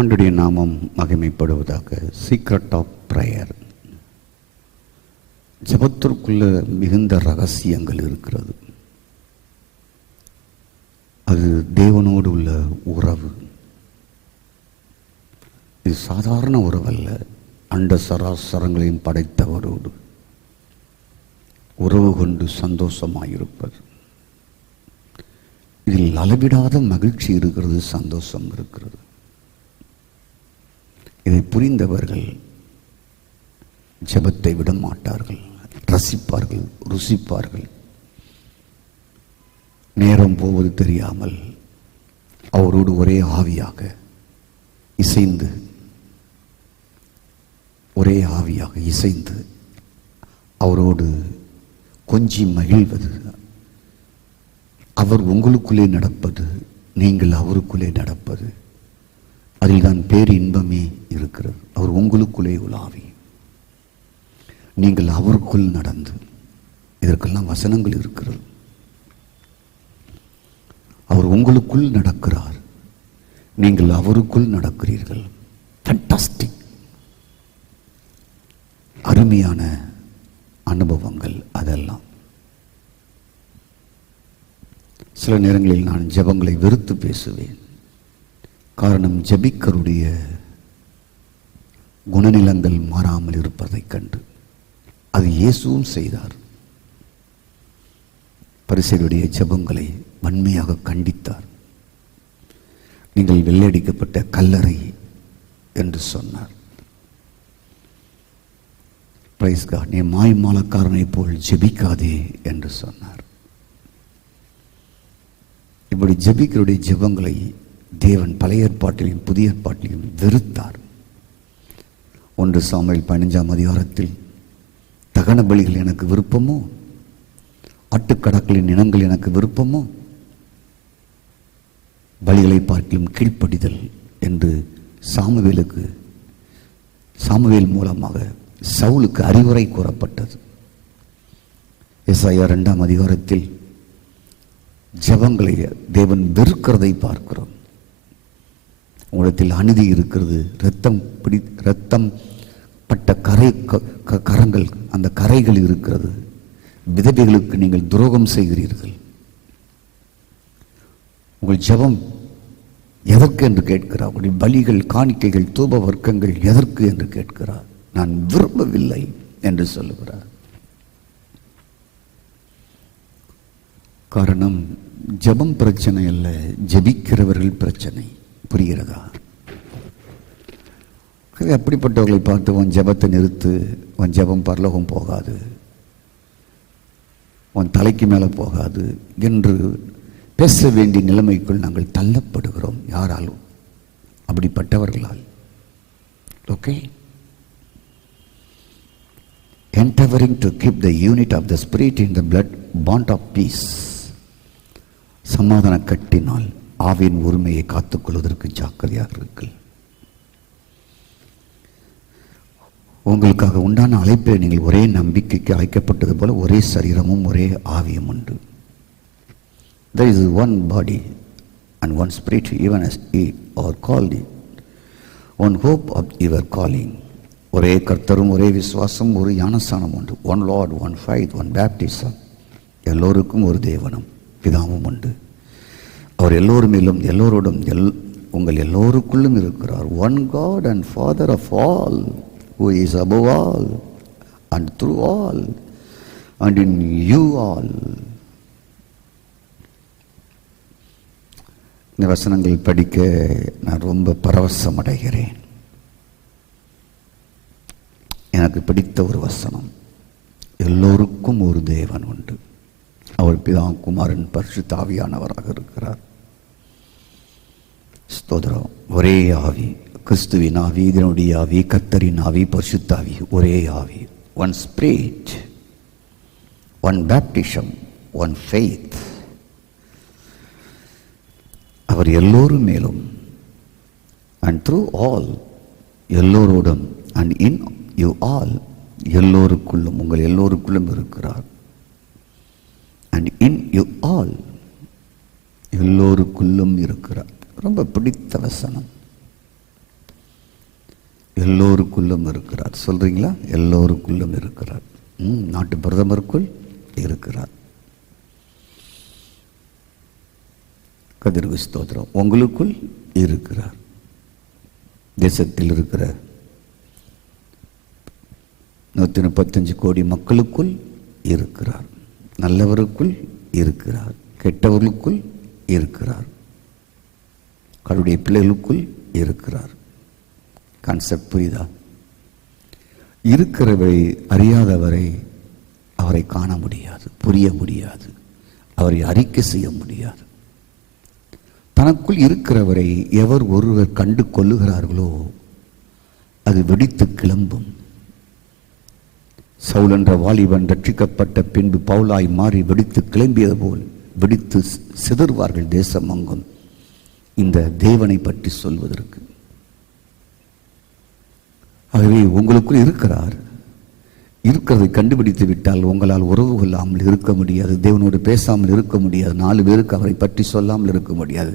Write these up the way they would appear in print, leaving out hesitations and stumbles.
ஆண்டவருடைய நாமம் மகிமைப்படுவதாக. Secret of prayer. ஜெபத்திற்குள்ள மிகுந்த ரகசியங்கள் இருக்கிறது. அது தேவனோடு உள்ள உறவு. இது சாதாரண உறவல்ல. அண்ட சராசரங்களையும் படைத்தவரோடு உறவு கொண்டு சந்தோஷமாயிருப்பது. இதில் அளவிடாத மகிழ்ச்சி இருக்கிறது, சந்தோஷம் இருக்கிறது. இதை புரிந்தவர்கள் ஜெபத்தை விட மாட்டார்கள், ரசிப்பார்கள், ருசிப்பார்கள். நேரம் போவது தெரியாமல் அவரோடு ஒரே ஆவியாக இசைந்து அவரோடு கொஞ்சி மகிழ்வது. அவர் உங்களுக்குள்ளே நடப்பது, நீங்கள் அவருக்குள்ளே நடப்பது. அதில் தான் பேர் இன்பமே இருக்கிறது. அவர் உங்களுக்குள்ளே உலாவி, நீங்கள் அவருக்குள் நடந்து. இதற்கெல்லாம் வசனங்கள் இருக்கிறது. அவர் உங்களுக்குள் நடக்கிறார், நீங்கள் அவருக்குள் நடக்கிறீர்கள். ஃபேண்டாஸ்டிக், அருமையான அனுபவங்கள் அதெல்லாம். சில நேரங்களில் நான் ஜெபங்களை வெறுத்து பேசுவேன். காரணம், ஜெபிக்கருடைய குணநிலங்கள் மாறாமல் இருப்பதைக் கண்டு. அது இயேசுவும் செய்தார். பரிசேயருடைய ஜெபங்களை வன்மையாக கண்டித்தார். நீங்கள் வெள்ளையடிக்கப்பட்ட கல்லறை என்று சொன்னார். Praise God. நீ மாய்மாலக்காரனை போல் ஜெபிக்காதே என்று சொன்னார். இப்படி ஜெபிக்கருடைய ஜெபங்களை தேவன் பழைய ஏற்பாட்டிலும் புதிய ஏற்பாட்டிலும் வெறுத்தார். 1 சாமுவேல் 15ஆம் அதிகாரத்தில், தகன பலிகள் எனக்கு விருப்பமோ, ஆட்டுக்கடாக்களின் இனங்கள் எனக்கு விருப்பமோ, பலிகளை பார்க்கிலும் கீழ்ப்படிதல் என்று சாமுவேல் மூலமாக சவுலுக்கு அறிவுரை கூறப்பட்டது. எசாயா 2ஆம் அதிகாரத்தில் ஜெபங்களை தேவன் வெறுக்கிறதை பார்க்கிறோம். உங்களிடத்தில் அநீதி இருக்கிறது, இரத்தம் பட்ட கரங்கள், அந்த கரைகள் இருக்கிறது. விதவைகளுக்கு நீங்கள் துரோகம் செய்கிறீர்கள். உங்கள் ஜெபம் எதற்கு என்று கேட்கிறார். உங்களுடைய பலிகள், காணிக்கைகள், தூப வர்க்கங்கள் எதற்கு என்று கேட்கிறார். நான் விரும்பவில்லை என்று சொல்லுகிறார். காரணம், ஜெபம் பிரச்சனை அல்ல, ஜெபிக்கிறவர்கள் பிரச்சனை. புரிகிறதா? அப்படிப்பட்டவர்களை பார்த்து உன் ஜெபத்தை நிறுத்து, உன் ஜெபம் பரலோகம் போகாது, உன் தலைக்கு மேலே போகாது என்று பேச வேண்டிய நிலைமைக்குள் நாங்கள் தள்ளப்படுகிறோம். யாராலும்? அப்படிப்பட்டவர்களால். Okay. Endeavoring to keep the unit of the spirit in the blood bond of peace. சமாதான கட்டினால் ஆவியின் உரிமையை காத்துக்கொள்வதற்கு ஜாக்கிரதையாக இருக்கிறீர்கள். உங்களுக்காக உண்டான அழைப்பில் நீங்கள் ஒரே நம்பிக்கைக்கு அழைக்கப்பட்டது போல ஒரே சரீரமும் ஒரே ஆவியும் உண்டு. There is one body and one spirit, even as ye are called, one hope of your calling. ஒரே கர்த்தரும், ஒரே விசுவாசம், ஒரு ஞானஸ்நானம் உண்டு. One Lord, one faith, one baptism. எல்லோருக்கும் ஒரு தேவனும் பிதாவும் உண்டு. அவர் எல்லோருமேலும் எல்லோரோடும் உங்கள் எல்லோருக்குள்ளும் இருக்கிறார். One God and father of all, who is above all and through all and in you all. இந்த வசனங்கள் படிக்க நான் ரொம்ப பரவசம் அடைகிறேன். எனக்கு பிடித்த ஒரு வசனம், எல்லோருக்கும் ஒரு தேவன் உண்டு. அவர் பிதா, குமாரன், பரிசுத்த ஆவியானவராக இருக்கிறார். ஸ்தோத்திரம். ஒரே ஆவி, கிறிஸ்துவின் ஆவி, இதனுடைய ஆவி, கர்த்தரின் ஆவி, பரிசுத்த ஆவி, ஒரே ஆவி. One spirit, one baptism, one faith. அவர் எல்லோரும் மேலும் அண்ட் த்ரூ ஆல், எல்லோரோடும் அண்ட் இன் யூ ஆல், எல்லோருக்குள்ளும், உங்கள் எல்லோருக்குள்ளும் இருக்கிறார். அண்ட் இன் யூ ஆல், எல்லோருக்குள்ளும் இருக்கிறார். ரொம்ப பிடித்த வசனம். எல்லோருக்குள்ளும் இருக்கிறார். சொல்றீங்களா? எல்லோருக்குள்ளும் இருக்கிறார். நாட்டு பிரதமருக்குள் இருக்கிறார். கர்த்தருக்கு ஸ்தோத்திரம். உங்களுக்குள் இருக்கிறார். தேசத்தில் இருக்கிற 135 கோடி மக்களுக்குள் இருக்கிறார். நல்லவருக்குள் இருக்கிறார், கெட்டவர்களுக்குள் இருக்கிறார், கடவுளுடைய பிள்ளைகளுக்குள் இருக்கிறார். கான்செப்ட் புரியுதா? இருக்கிறவரை அறியாதவரை அவரை காண முடியாது, புரிய முடியாது, அவரை அறிக்கை செய்ய முடியாது. தனக்குள் இருக்கிறவரை எவர் ஒருவர் கண்டு கொள்ளுகிறார்களோ அது வெடித்து கிளம்பும். சவுல் என்ற வாலிபன் ரட்சிக்கப்பட்ட பின்பு பவுலாய் மாறி வெடித்து கிளம்பியது போல் வெடித்து சிதறுவார்கள் தேசம் அங்கும் இந்த தேவனை பற்றி சொல்வதற்கு. ஆகவே உங்களுக்குள் இருக்கிறார். இருக்கிறதை கண்டுபிடித்து விட்டால் உங்களால் உறவு கொள்ளாமல் இருக்க முடியாது, தேவனோடு பேசாமல் இருக்க முடியாது, 4 பேருக்கு அவரை பற்றி சொல்லாமல் இருக்க முடியாது.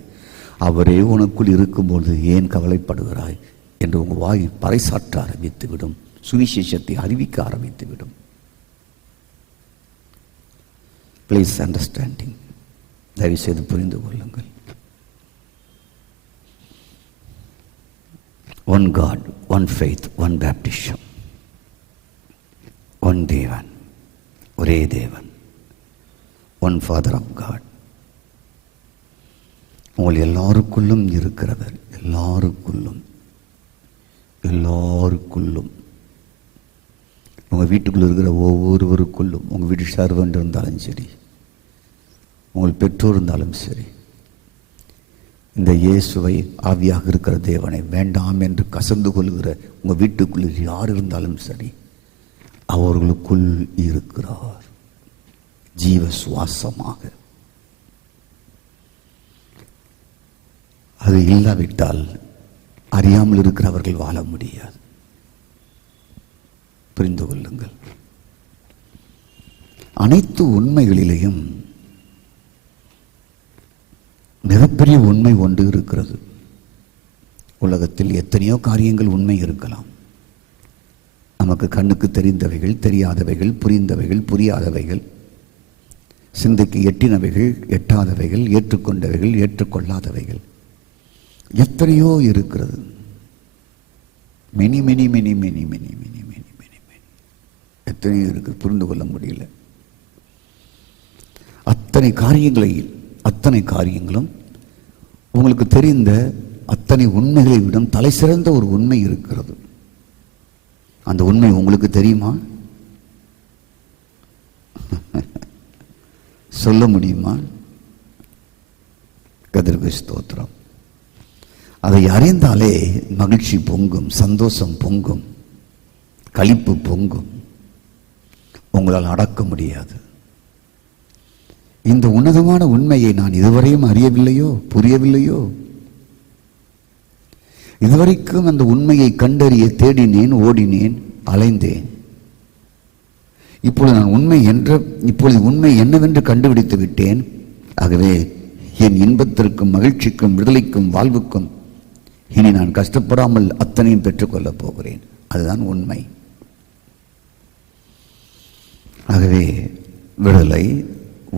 அவரே உனக்குள் இருக்கும்போது ஏன் கவலைப்படுகிறாய் என்று உங்கள் வாய் பறைசாற்ற ஆரம்பித்து விடும், சுவிசேஷத்தை அறிவிக்க ஆரம்பித்து விடும். ப்ளீஸ் அண்டர்ஸ்டாண்டிங், தயவு செய்து புரிந்து கொள்ளுங்கள். One God, one faith, one baptism, one தேவன், ஒரே தேவன், ஒன் ஃபாதர் ஆஃப் காட். உங்கள் எல்லாருக்குள்ளும் இருக்கிறவர், எல்லாருக்குள்ளும், எல்லாருக்குள்ளும், உங்கள் வீட்டுக்குள்ள இருக்கிற ஒவ்வொருவருக்குள்ளும், உங்கள் வீட்டு சர்வெண்ட் இருந்தாலும் சரி, உங்கள் பெற்றோர் இருந்தாலும் சரி, இந்த இயேசுவை ஆவியாக இருக்கிற தேவனை வேண்டாம் என்று கசந்து கொள்கிற உங்கள் வீட்டுக்குள்ள யார் இருந்தாலும் சரி, அவர்களுக்குள் இருக்கிறார் ஜீவ சுவாசமாக. அது இல்லாவிட்டால் அறியாமல் இருக்கிறவர்கள் வாழ முடியாது. புரிந்து கொள்ளுங்கள். அனைத்து உண்மைகளிலேயும் மிகப்பெரிய உண்மை ஒன்று இருக்கிறது. உலகத்தில் எத்தனையோ காரியங்கள் உண்மை இருக்கலாம். நமக்கு கண்ணுக்கு தெரிந்தவைகள், தெரியாதவைகள், புரிந்தவைகள், புரியாதவைகள், சிந்தைக்கு எட்டினவைகள், எட்டாதவைகள், ஏற்றுக்கொண்டவைகள், ஏற்றுக்கொள்ளாதவைகள், எத்தனையோ இருக்கிறது. Many many many many many many many many many எத்தனையோ இருக்குது, புரிந்து கொள்ள முடியல. அத்தனை காரியங்களும் உங்களுக்கு தெரிந்த அத்தனை உண்மைகளை விட தலை சிறந்த ஒரு உண்மை இருக்கிறது. அந்த உண்மை உங்களுக்கு தெரியுமா? சொல்ல முடியுமா? கர்த்தருக்கு ஸ்தோத்திரம். அதை அறிந்தாலே மகிழ்ச்சி பொங்கும், சந்தோஷம் பொங்கும், களிப்பு பொங்கும். உங்களால் அடக்க முடியாது. இந்த உன்னதமான உண்மையை நான் இதுவரையும் அறியவில்லையோ, புரியவில்லையோ? இதுவரைக்கும் அந்த உண்மையை கண்டறிய தேடினேன், ஓடினேன், அலைந்தேன். இப்பொழுது உண்மை என்னவென்று கண்டுபிடித்து விட்டேன். ஆகவே என் இன்பத்திற்கும் மகிழ்ச்சிக்கும் விடுதலைக்கும் வாழ்வுக்கும் இனி நான் கஷ்டப்படாமல் அத்தனையும் பெற்றுக்கொள்ளப் போகிறேன். அதுதான் உண்மை. ஆகவே விடுதலை,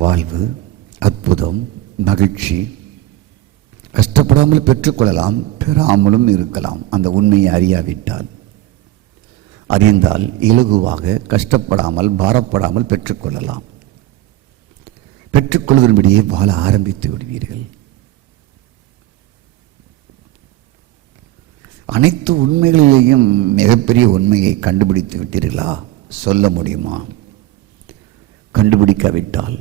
வாழ்வு, அற்புதம், மகிழ்ச்சி கஷ்டப்படாமல் பெற்றுக்கொள்ளலாம், பெறாமலும் இருக்கலாம். அந்த உண்மையை அறியாவிட்டால். அறிந்தால் இலகுவாக கஷ்டப்படாமல் பாரப்படாமல் பெற்றுக்கொள்ளலாம். பெற்றுக்கொள்வதன்படியே வாழ ஆரம்பித்து விடுவீர்கள். அனைத்து உண்மைகளிலேயும் மிகப்பெரிய உண்மையை கண்டுபிடித்து விட்டீர்களா? சொல்ல முடியுமா? கண்டுபிடிக்காவிட்டால்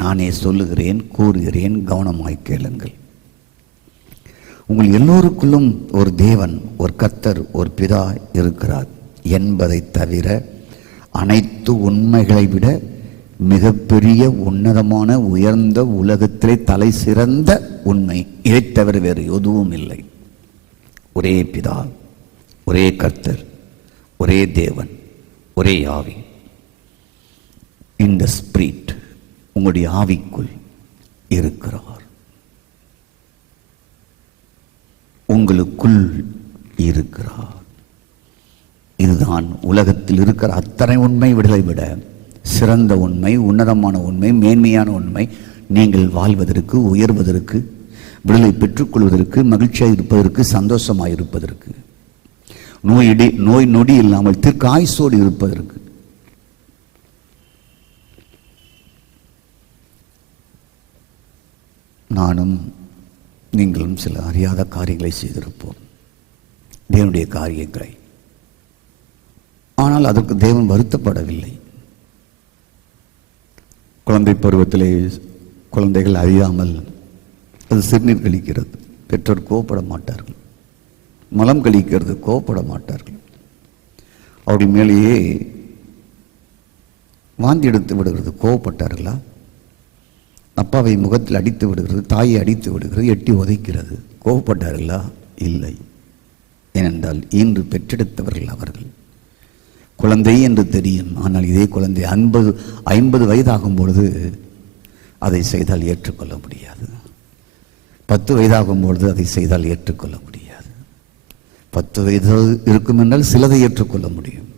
நானே சொல்லுகிறேன், கூறுகிறேன், கவனமாய் கேளுங்கள். உங்கள் எல்லோருக்குள்ளும் ஒரு தேவன், ஒரு கர்த்தர், ஒரு பிதா இருக்கிறார் என்பதை தவிர அனைத்து உண்மைகளை விட மிகப்பெரிய உன்னதமான உயர்ந்த உலகத்திலே தலை சிறந்த உண்மை இதை தவிர வேறு எதுவும் இல்லை. ஒரே பிதா, ஒரே கர்த்தர், ஒரே தேவன், ஒரே ஆவி. இந்த ஸ்பிரிட் உங்களுடைய ஆவிக்குள் இருக்கிறார், உங்களுக்குள் இருக்கிறார். இதுதான் உலகத்தில் இருக்கிற அத்தனை உண்மை விடலை விட சிறந்த உண்மை, உன்னதமான உண்மை, மேன்மையான உண்மை. நீங்கள் வாழ்வதற்கு, உயர்வதற்கு, விடுதலை பெற்றுக்கொள்வதற்கு, மகிழ்ச்சியாக இருப்பதற்கு, சந்தோஷமாக இருப்பதற்கு, நோய் நொடி இல்லாமல் தீர்க்காயுசோடு இருப்பதற்கு. நானும் நீங்களும் சில அறியாத காரியங்களை செய்திருப்போம், தேவனுடைய காரியங்களை. ஆனால் அதற்கு தேவன் வருத்தப்படவில்லை. குழந்தை பருவத்திலே குழந்தைகள் அறியாமல் அது சிறுநீர் கழிக்கிறது, பெற்றோர் கோபப்பட மாட்டார்கள். மலம் கழிக்கிறது, கோபப்பட மாட்டார்கள். அவர்கள் மேலேயே வாந்தி எடுத்து விடுகிறது, கோபப்பட்டார்களா? அப்பாவை முகத்தில் அடித்து விடுகிறது, தாயை அடித்து விடுகிறது, எட்டி உதைக்கிறது, கோபப்பட்டார்களா? இல்லை. ஏனென்றால் இன்று பெற்றெடுத்தவர்கள் அவர்கள். குழந்தை என்று தெரியும், ஆனால் இதே குழந்தை 50 வயதாகும் பொழுது அதை செய்தால் ஏற்றுக்கொள்ள முடியாது. 10 வயதாகும் பொழுது அதை செய்தால் ஏற்றுக்கொள்ள முடியாது. 10 வயது இருக்கும் என்றால் சிலதை ஏற்றுக்கொள்ள முடியும்.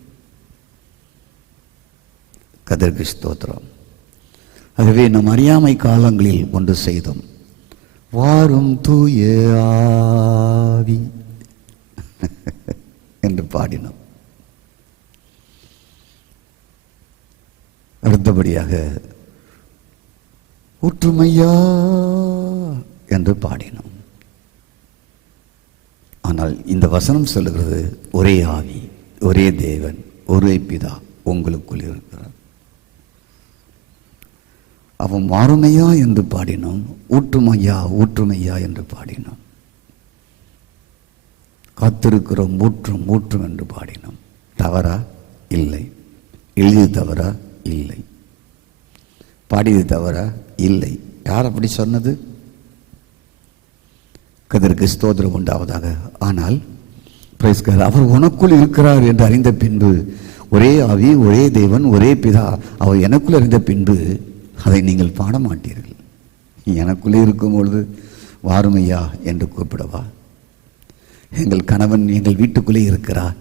கர்த்தருக்கு ஸ்தோத்திரம். ஆகவே நம் அறியாமை காலங்களில் ஒன்று செய்தோம், வாரும் தூய ஆவி என்று பாடினோம். அடுத்தபடியாக ஊற்றுமையா என்று பாடினோம். ஆனால் இந்த வசனம் சொல்லுகிறது, ஒரே ஆவி, ஒரே தேவன், ஒரே பிதா உங்களுக்குள் இருக்கிறார். அவன் வாருமையா என்று பாடினோம், ஊற்றுமையா ஊற்றுமையா என்று பாடினோம். காத்திருக்கிறோம், ஊற்றும் ஊற்றும் என்று பாடினோம். தவறா? இல்லை. எழுதியது தவறா? இல்லை. பாடியது தவறா? இல்லை. யார் அப்படி சொன்னது? கர்த்தருக்கு ஸ்தோத்திரம் உண்டாவதாக. ஆனால் அவர் உனக்குள் இருக்கிறார் என்று அறிந்த பின்பு, ஒரே ஆவி, ஒரே தேவன், ஒரே பிதா அவர் எனக்குள் அறிந்த பின்பு அதை நீங்கள் பாட மாட்டீர்கள். எனக்குள்ளே இருக்கும் பொழுது வாருமையா என்று கூப்பிடவா? எங்கள் கணவன் எங்கள் வீட்டுக்குள்ளே இருக்கிறார்,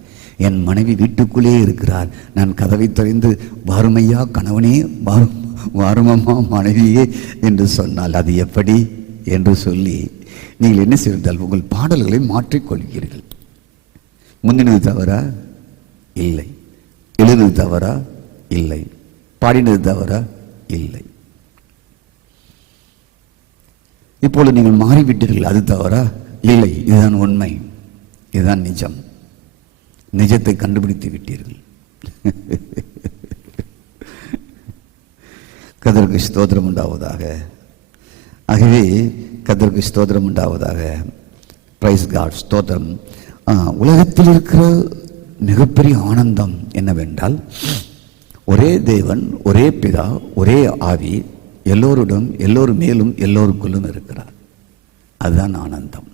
என் மனைவி வீட்டுக்குள்ளே இருக்கிறார், நான் கதவை திறந்து வாருமையா கணவனே, வாருமம்மா மனைவியே என்று சொன்னால் அது எப்படி என்று சொல்லி நீங்கள் என்ன செய்தால் உங்கள் பாடல்களை மாற்றிக்கொள்கிறீர்கள். முந்தினது தவறா? இல்லை. எழுதுனது தவறா? இல்லை. பாடினது தவறா? இல்லை. இப்பொழுது நீங்கள் மாறிவிட்டீர்கள், அது தவறா? இல்லை. இதுதான் உண்மை, இதுதான் நிஜம். நிஜத்தை கண்டுபிடித்து விட்டீர்கள். கர்த்தருக்கு ஸ்தோத்திரம் உண்டாவதாக. ஆகவே கர்த்தருக்கு ஸ்தோத்திரம் உண்டாவதாக. பிரைஸ் காட், ஸ்தோத்திரம். உலகத்தில் இருக்கிற மிகப்பெரிய ஆனந்தம் என்னவென்றால், ஒரே தேவன், ஒரே பிதா, ஒரே ஆவி எல்லோருடன், எல்லோரும் மேலும், எல்லோருக்குள்ளும் இருக்கிறார். அதுதான் ஆனந்தம்.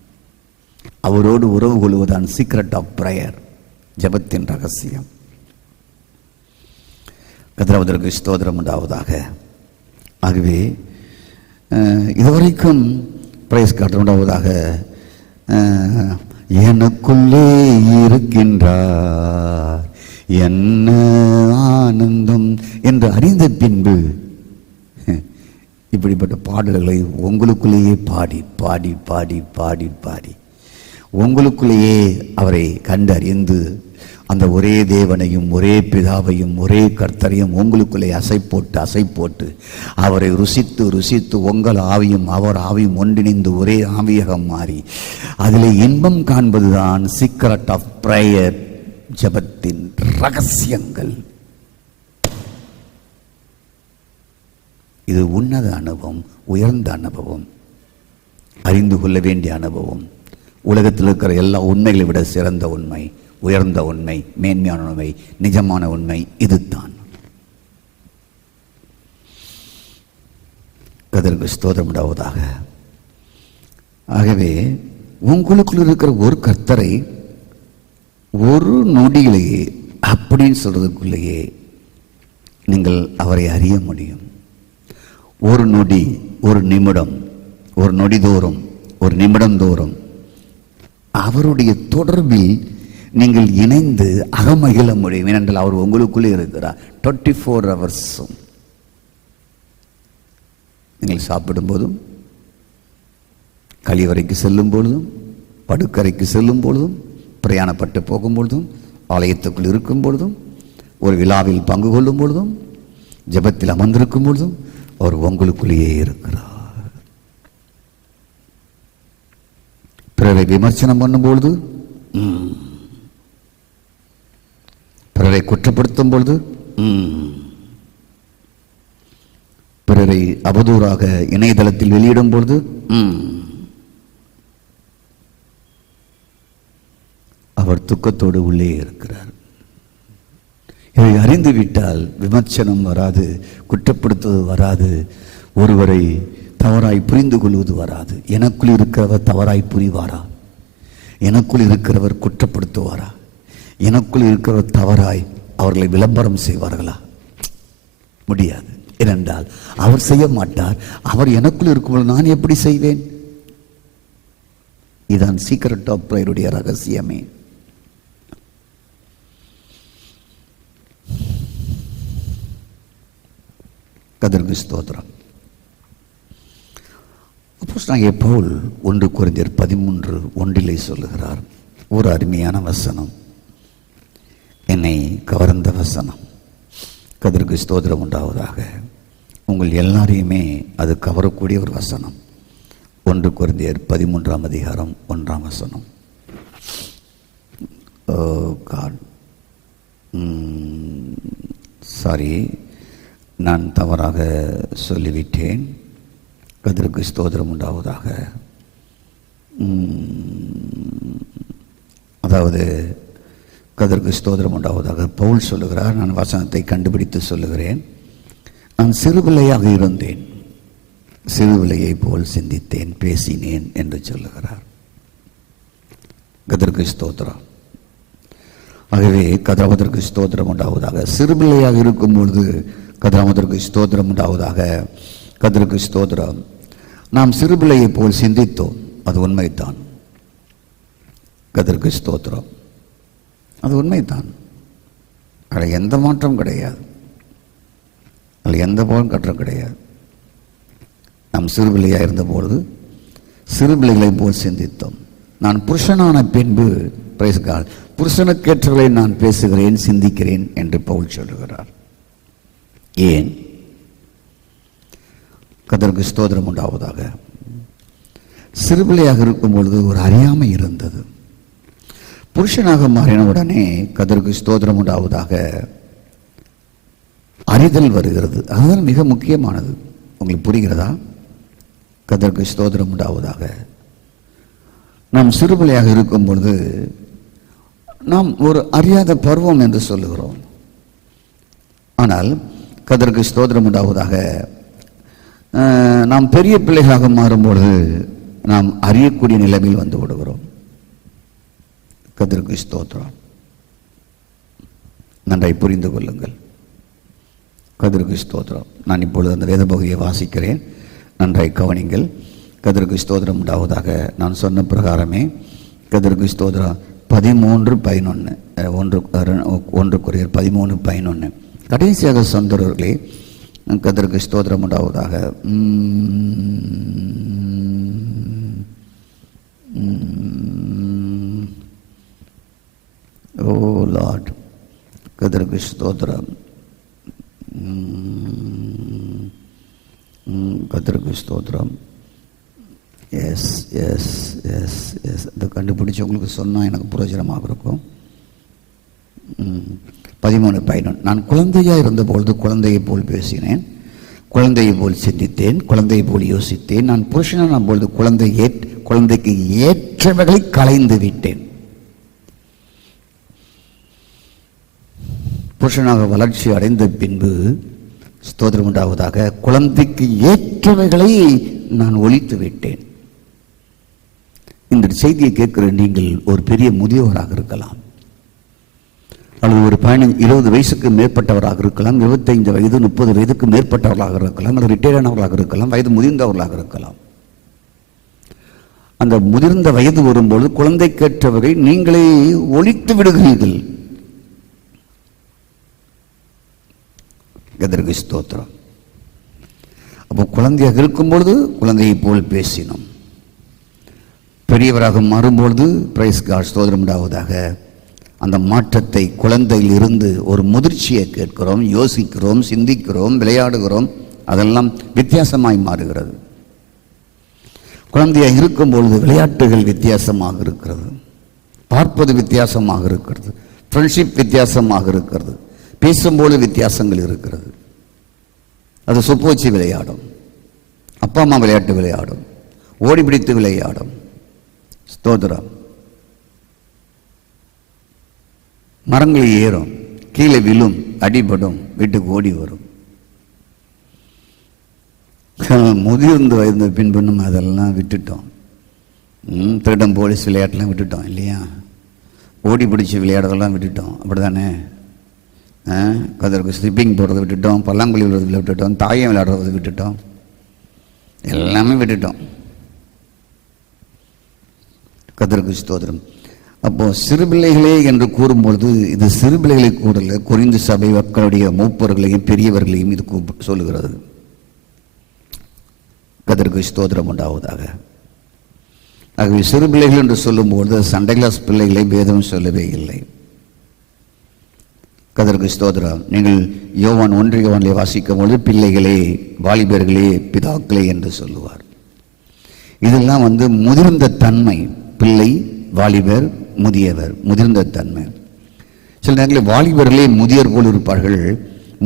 அவரோடு உறவு கொள்வதுதான் சீக்ரெட் ஆஃப் பிரேயர், ஜெபத்தின் ரகசியம். கர்த்தருக்கு ஸ்தோத்திரம் உண்டாவதாக. ஆகவே இதுவரைக்கும் பிரைஸ் காட் உண்டாவதாக, எனக்குள்ளே இருக்கின்றார் என்ன ஆனந்தம் என்று அறிந்த பின்பு இப்படிப்பட்ட பாடல்களை உங்களுக்குள்ளேயே பாடி பாடி பாடி பாடி பாடி உங்களுக்குள்ளேயே அவரை கண்டறிந்து அந்த ஒரே தேவனையும், ஒரே பிதாவையும், ஒரே கர்த்தரையும் உங்களுக்குள்ளே அசை போட்டு அவரை ருசித்து ருசித்து உங்கள் ஆவியும் அவர் ஆவியும் ஒன்றிணைந்து ஒரே ஆவியாக மாறி அதில் இன்பம் காண்பதுதான் சீக்ரெட் ஆஃப் பிரேயர், ஜெபத்தின் ரகசியங்கள். இது உன்னத அனுபவம், உயர்ந்த அனுபவம், அறிந்து கொள்ள வேண்டிய அனுபவம். உலகத்தில் இருக்கிற எல்லா உண்மைகளை விட சிறந்த உண்மை, உயர்ந்த உண்மை, மேன்மையான உண்மை, நிஜமான உண்மை இதுதான். கர்த்தருக்கு ஸ்தோத்திரம் உண்டாவதாக. ஆகவே உங்களுக்குள் இருக்கிற ஒரு கர்த்தரை ஒரு நொடியிலேயே அப்படின்னு சொல்றதுக்குள்ளேயே நீங்கள் அவரை அறிய முடியும். ஒரு நொடி, ஒரு நிமிடம், ஒரு நொடி தோறும், ஒரு நிமிடம் தோறும் அவருடைய தொடர்பில் நீங்கள் இணைந்து அகமகிழ முடியும். ஏனென்றால் அவர் உங்களுக்குள்ளே இருக்கிறார் 24 hours. நீங்கள் சாப்பிடும் போதும், கழிவறைக்கு செல்லும் பொழுதும், படுக்கறைக்கு செல்லும் பொழுதும், பிரயாணப்பட்டு போகும் பொழுதும், ஆலயத்துக்குள் இருக்கும் பொழுதும், ஒரு விழாவில் பங்கு கொள்ளும் பொழுதும், ஜெபத்தில் அமர்ந்திருக்கும் பொழுதும் அவர் உங்களுக்குள்ளேயே இருக்கிறார். பிறரை விமர்சனம் பண்ணும் பொழுது, பிறரை குற்றப்படுத்தும் பொழுது, பிறரை அவதூறாக இணையதளத்தில் வெளியிடும் பொழுது, அவர் துக்கத்தோடு உள்ளே இருக்கிறார். இதை அறிந்துவிட்டால் விமர்சனம் வராது, குற்றப்படுத்துவது வராது, ஒருவரை தவறாய் புரிந்து கொள்வது வராது. எனக்குள் இருக்கிறவர் தவறாய் புரிவாரா? எனக்குள் இருக்கிறவர் குற்றப்படுத்துவாரா? எனக்குள் இருக்கிறவர் தவறாய் அவர்களை விளம்பரம் செய்வார்களா? முடியாது. ஏனென்றால் அவர் செய்ய மாட்டார். அவர் எனக்குள் இருக்கும்போது நான் எப்படி செய்வேன்? இதுதான் சீக்ரெட் ஆஃப் பிரேயருடைய ரகசியமே. கர்த்தருக்கு ஸ்தோத்திரம். அப்போஸ்தலனாகிய பவுல் 1 கொரிந்தியர் 13:1 சொல்லுகிறார். ஒரு அருமையான வசனம், என்னை கவர்ந்த வசனம். கர்த்தருக்கு ஸ்தோத்திரம் உண்டாவதாக. உங்கள் எல்லாரையுமே அது கவரக்கூடிய ஒரு வசனம். 1 கொரிந்தியர் 13:1 சாரி, நான் தவறாக சொல்லிவிட்டேன். கர்த்தருக்கு ஸ்தோத்திரம் உண்டாவதாக. அதாவது கர்த்தருக்கு ஸ்தோத்திரம் உண்டாவதாக. பவுல் சொல்லுகிறார், நான் வசனத்தை கண்டுபிடித்து சொல்லுகிறேன். நான் சிறுபிள்ளையாக இருந்தேன், சிறுபிள்ளையை போல் சிந்தித்தேன், பேசினேன் என்று சொல்லுகிறார். கர்த்தருக்கு ஸ்தோத்திரம். ஆகவே கர்த்தருக்கு ஸ்தோத்திரம் உண்டாவதாக. சிறுபிள்ளையாக இருக்கும் பொழுது கர்த்தருக்கு ஸ்தோத்திரம் உண்டாவதாக. கர்த்தருக்கு ஸ்தோத்திரம். நாம் சிறுபிள்ளையை போல் சிந்தித்தோம், அது உண்மைத்தான். கர்த்தருக்கு ஸ்தோத்திரம், அது உண்மைத்தான். அதில் எந்த மாற்றம் கிடையாது, அதில் எந்த போலும் கற்றம் கிடையாது. நாம் சிறுபிள்ளையாக இருந்தபொழுது சிறுபிள்ளைகளை போல் சிந்தித்தோம். நான் புருஷனான பின்பு பிரைஸ்கால் புருஷனுக்கேற்றவர்களை நான் பேசுகிறேன், சிந்திக்கிறேன் என்று பவுல் சொல்லுகிறார். ஏன்? கர்த்தருக்கு ஸ்தோத்திரம் உண்டாவதாக. சிறுபிள்ளையாக இருக்கும் பொழுது ஒரு அறியாமை இருந்தது. புருஷனாக மாறின உடனே கர்த்தருக்கு ஸ்தோத்திரம் உண்டாவதாக அறிதல் வருகிறது. அதுதான் மிக முக்கியமானது. உங்களுக்கு புரிகிறதா? கர்த்தருக்கு ஸ்தோத்திரம் உண்டாவதாக. நாம் சிறுபிள்ளையாக இருக்கும் பொழுது நாம் ஒரு அறியாத பருவம் என்று சொல்லுகிறோம். ஆனால் கர்த்தருக்கு ஸ்தோத்திரம் உண்டாவதாக நாம் பெரிய பிள்ளைகளாக மாறும்பொழுது நாம் அறியக்கூடிய நிலைமையில் வந்து விடுகிறோம். கர்த்தருக்கு ஸ்தோத்திரம். நன்றாய் புரிந்து கொள்ளுங்கள். கர்த்தருக்கு ஸ்தோத்திரம். நான் இப்பொழுது அந்த வேத பகுதியை வாசிக்கிறேன், நன்றாய் கவனிங்கள். கர்த்தருக்கு ஸ்தோத்திரம் உண்டாவதாக. நான் சொன்ன பிரகாரமே கர்த்தருக்கு ஸ்தோத்திரம் 13:11 1 கொரிந்தியர் 13:11 கடைசியாக சொந்தவர்களே, கர்த்தருக்கு ஸ்தோத்திரம் உண்டாவதாக. ஓ லார்ட், கர்த்தருக்கு ஸ்தோத்திரம், கர்த்தருக்கு ஸ்தோத்திரம். எஸ் எஸ் எஸ் எஸ் அதை கண்டுபிடிச்சி உங்களுக்கு சொன்னால் எனக்கு பிரயோஜனமாக இருக்கும். 13:11 நான் குழந்தையாக இருந்தபொழுது குழந்தையை போல் பேசினேன், குழந்தையை போல் சிந்தித்தேன், குழந்தையை போல் யோசித்தேன். நான் புருஷனான பொழுது குழந்தைக்கு ஏற்றவைகளை களைந்து விட்டேன். புருஷனாக வளர்ச்சி அடைந்த பின்பு ஸ்தோத்திரம் உண்டாவதாக குழந்தைக்கு ஏற்றவைகளை நான் ஒழித்து விட்டேன். இந்த செய்தியை கேட்கிற நீங்கள் ஒரு பெரிய முதியவராக இருக்கலாம், அல்லது ஒரு 20 வயசுக்கு மேற்பட்டவராக இருக்கலாம், 25 வயது 30 வயதுக்கு மேற்பட்டவர்களாக இருக்கலாம், அல்லது ரிட்டையர் ஆனவர்களாக இருக்கலாம், வயது முதிர்ந்தவர்களாக இருக்கலாம். அந்த முதிர்ந்த வயது வரும்போது குழந்தைக்கேற்றவரை நீங்களே ஒழித்து விடுகிறீர்கள். கர்த்தருக்கு ஸ்தோத்திரம். அப்போ குழந்தையாக இருக்கும்பொழுது குழந்தையை போல் பேசினோம். பெரியவராக மாறும்பொழுது பிரைஸ் காட் ஸ்தோத்திரம் உண்டாவதாக அந்த மாற்றத்தை குழந்தையில் இருந்து ஒரு முதிர்ச்சியை கேட்கிறோம், யோசிக்கிறோம், சிந்திக்கிறோம், விளையாடுகிறோம். அதெல்லாம் வித்தியாசமாய் மாறுகிறது. குழந்தையாக இருக்கும்பொழுது விளையாட்டுகள் வித்தியாசமாக இருக்கிறது, பார்ப்பது வித்தியாசமாக இருக்கிறது, ஃப்ரெண்ட்ஷிப் வித்தியாசமாக இருக்கிறது, பேசும்போது வித்தியாசங்கள் இருக்கிறது. அது சுப்போச்சி விளையாடும், அப்பா அம்மா விளையாட்டு விளையாடும், ஓடி பிடித்து விளையாடும். ஸ்தோத்திரம். மரங்களில் ஏறும், கீழே விழும், அடிபடும், வீட்டுக்கு ஓடி வரும். முதிர்ந்து வயது பின்பு நம்ம அதெல்லாம் விட்டுட்டோம். திருடம் போலீஸ் விளையாட்டெல்லாம் விட்டுட்டோம் இல்லையா? ஓடி பிடிச்சி விளையாடுறதெல்லாம் விட்டுட்டோம். அப்படி தானே? கதற்கு ஸ்லிப்பிங் போடுறதை விட்டுட்டோம், பல்லாங்குழி விளையாடுறதை விட்டுட்டோம், தாயம் விளையாடுறதை விட்டுட்டோம், எல்லாமே விட்டுட்டோம். கர்த்தருக்கு ஸ்தோத்திரம். அப்போ சிறு பிள்ளைகளே என்று கூறும்பொழுது இது சிறு பிள்ளைகளை கூடல, கொரிந்து சபை மக்களுடைய மூப்பர்களையும் பெரியவர்களையும் இது சொல்லுகிறது. கர்த்தருக்கு ஸ்தோத்திரம் உண்டாவதாக. ஆகவே சிறு பிள்ளைகள் என்று சொல்லும்போது சண்டை கிளாஸ் பிள்ளைகளை வேதம் சொல்லவே இல்லை. கர்த்தருக்கு ஸ்தோத்திரம். நீங்கள் யோவான் 1 வாசிக்கும் பொழுது பிள்ளைகளே, வாலிபர்களே, பிதாக்களே என்று சொல்லுவார். இதெல்லாம் முதிர்ந்த தன்மை. பிள்ளை, வாலிபர், முதியவர், முதிர்ந்த தன்மை. சில நேரங்களில் வாலிபர்களே முதியர் போல் இருப்பார்கள்,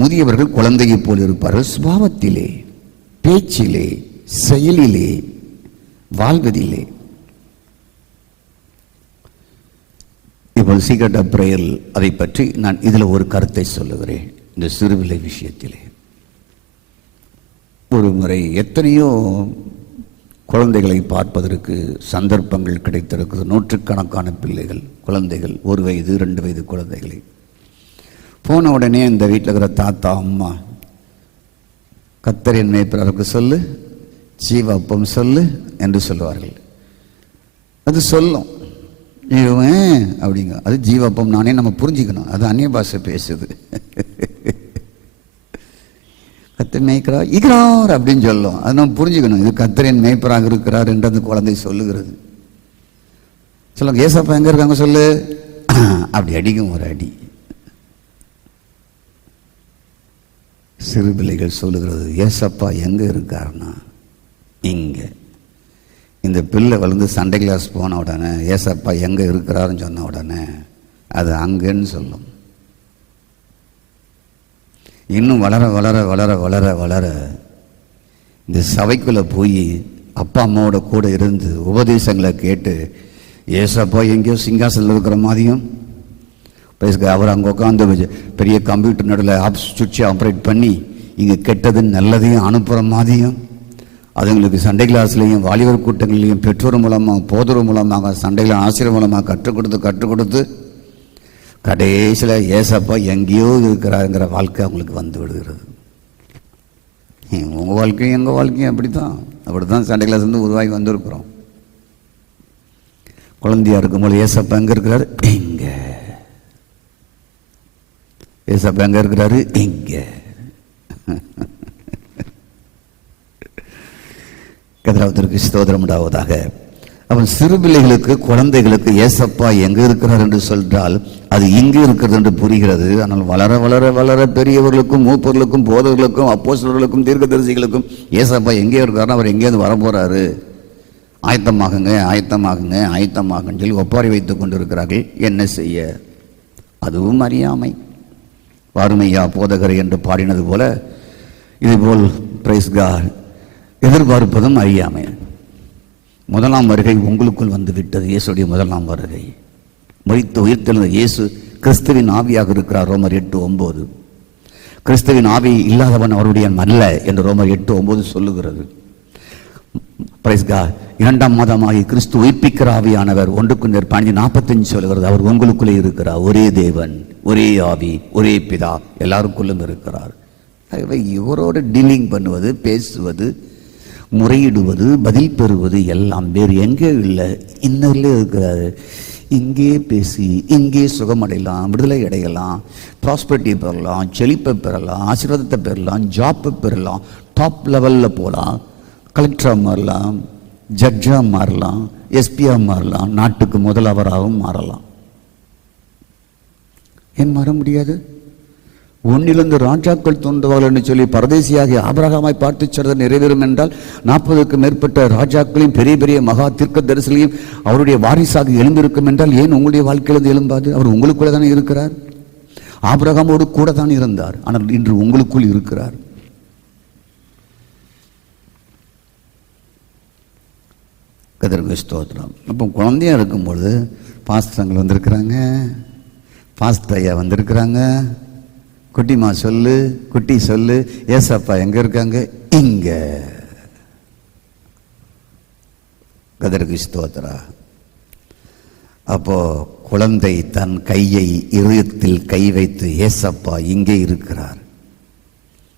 முதியவர்கள் குழந்தையை போல் இருப்பார்கள். சுபாவத்திலே, பேச்சிலே, செயலிலே, வாழ்வதிலே. இப்போ சீக்ரெட் ஆஃப் பிரேயர் அதை பற்றி நான் இதில் ஒரு கருத்தை சொல்லுகிறேன். இந்த சிறுபிள்ளை விஷயத்திலே ஒரு முறை எத்தனையோ குழந்தைகளை பார்ப்பதற்கு சந்தர்ப்பங்கள் கிடைத்திருக்குது. நூற்றுக்கணக்கான பிள்ளைகள், குழந்தைகள், 1 வயது 2 வயது குழந்தைகளை போன உடனே இந்த வீட்டில் இருக்கிற தாத்தா அம்மா கர்த்தரின் மேய்ப்பருக்கு சொல்லு, ஜீவப்பம் சொல்லு என்று சொல்லுவார்கள். அது சொல்லும் இவன் அப்படிங்க. அது ஜீவப்பம் நானே நம்ம புரிஞ்சுக்கணும். அது அந்நிய பாஷை பேசுது. கர்த்தர் மேய்க்கிறார் இருக்கிறார் அப்படின்னு சொல்லும். அது நம்ம புரிஞ்சுக்கணும். இது கர்த்தரின் மேய்ப்பராக இருக்கிறார் என்று அந்த குழந்தை சொல்லுகிறது. சொல்லுங்க, ஏசப்பா எங்க இருக்காங்க சொல்லு. அப்படி அடிக்கும் ஒரு அடி. சிறு பிள்ளைகள் சொல்லுகிறது, ஏசப்பா எங்க இருக்காருன்னா இங்க. இந்த பிள்ளை வளர்ந்து சண்டை கிளாஸ் போன உடனே ஏசப்பா எங்க இருக்கிறாருன்னு சொன்ன உடனே அது அங்கன்னு சொல்லும். இன்னும் வளர வளர வளர வளர வளர இந்த சபைக்குள்ளே போய் அப்பா அம்மாவோட கூட இருந்து உபதேசங்களை கேட்டு ஏசப்பா எங்கேயோ சிங்காசனில் இருக்கிற மாதிரியும், அவர் அங்கே உட்காந்து பெரிய கம்ப்யூட்டர் நடுவில் சுவிட்சை ஆப்ரேட் பண்ணி இங்கே கெட்டது நல்லதையும் அனுப்புகிற மாதிரியும், அதுங்களுக்கு சண்டை கிளாஸ்லேயும் வாலிபர் கூட்டங்களையும் பெற்றோர் மூலமாக போதர் மூலமாக சண்டைகளை ஆசிரியர் மூலமாக கற்றுக் கொடுத்து கடைசியில் ஏசப்பா எங்கேயோ இருக்கிறாருங்கிற வாழ்க்கை அவங்களுக்கு வந்து விடுகிறது. உங்கள் வாழ்க்கையும் எங்கள் வாழ்க்கையும் அப்படித்தான் சண்டை கிளாஸ் உருவாகி வந்திருக்கிறோம். குழந்தையா இருக்கும்போது ஏசப்பா எங்கே இருக்கிறாரு? எங்க. ஏசப்பா எங்கே இருக்கிறாரு? எங்க. கர்த்தருக்கு ஸ்தோத்திரம் உண்டாவதாக. அவன் சிறு பிள்ளைகளுக்கு, குழந்தைகளுக்கு ஏசப்பா எங்க இருக்கிறார் என்று சொல்றால் அது இங்கே இருக்கிறது என்று புரிகிறது. ஆனால் வளர வளர வளர பெரியவர்களுக்கும் மூப்பர்களுக்கும் போதவர்களுக்கும் அப்போஸ்தலர்களுக்கும் தீர்க்கதரிசிகளுக்கும் ஏசப்பா எங்கே இருக்காருன்னா அவர் எங்கேயாவது வரப்போறாரு, ஆயத்தமாகுங்க ஆயத்தமாகுங்க ஆயத்தமாகுன்னு சொல்லி ஒப்பாரி வைத்துக் கொண்டிருக்கிறார்கள். என்ன செய்ய? அதுவும் அறியாமை. வாருமையா போதகரை என்று பாடினது போல இதுபோல் பிரைஸ் காட் எதிர்பார்ப்பதும் அறியாமை. முதலாம் வருகை உங்களுக்குள் வந்து விட்டது. இயேசுடைய முதலாம் வருகை. மரித்து உயிர்த்தெழுந்த இயேசு கிறிஸ்துவின் ஆவியாக இருக்கிறார். ரோமர் 8:9. கிறிஸ்துவின் ஆவி இல்லாதவன் அவருடைய அல்ல என்று ரோமர் 8:9 சொல்லுகிறது. Praise God. 2ஆம் மாதமாகி கிறிஸ்து உயிர்ப்பிக்கிற ஆவியானவர் 1 Corinthians 15:45 சொல்லுகிறது. அவர் உங்களுக்குள்ளே இருக்கிறார். ஒரே தேவன், ஒரே ஆவி, ஒரே பிதா எல்லாருக்குள்ளும் இருக்கிறார். இவரோடு டீலிங் பண்ணுவது, பேசுவது, முறையிடுவது, பதில் பெறுவது எல்லாம் வேறு எங்கே இல்லை, இன்னரிலே இருக்கிறாரு. இங்கே பேசி இங்கே சுகமடையலாம், விடுதலை அடையலாம், ப்ராஸ்பரிட்டி பெறலாம், செழிப்பை பெறலாம், ஆசீர்வாதத்தை பெறலாம், ஜாப்பை பெறலாம், டாப் லெவலில் போகலாம், கலெக்டராக மாறலாம், ஜட்ஜாக மாறலாம், எஸ்பியாக மாறலாம், நாட்டுக்கு முதல்வராகவும் மாறலாம். ஏன் மாற முடியாது? ஒன்னிலிருந்து ராஜாக்கள் தோன்றுவார்கள் என்று சொல்லி பரதேசியாகி ஆபிரகாமாய் பார்த்து சொன்னது நிறைவேறும் என்றால் 40க்கும் மேற்பட்ட ராஜாக்களையும் பெரிய பெரிய மகா தீர்க்க தரிசனையும் அவருடைய வாரிசாக எழும்பியிருக்கும் என்றால் ஏன் உங்களுடைய வாழ்க்கையிலிருந்து எழும்பாது? அவர் உங்களுக்குள்ள தானே இருக்கிறார். ஆபிரகாமோடு கூட தான் இருந்தார், ஆனால் இன்று உங்களுக்குள் இருக்கிறார். கர்த்தருக்கு ஸ்தோத்திரம். அப்போ குழந்தையா இருக்கும்பொழுது பாஸ்தங்கள் வந்திருக்கிறாங்க, பாஸ்தையா வந்திருக்கிறாங்க, குட்டிமா சொல்லு, குட்டி சொல்லு, ஏசப்பா எங்க இருக்காங்க? இங்க. கர்த்தருக்கு ஸ்தோத்திரம். அப்போ குழந்தை தன் கையை இருதயத்தில் கை வைத்து ஏசப்பா இங்கே இருக்கிறார்.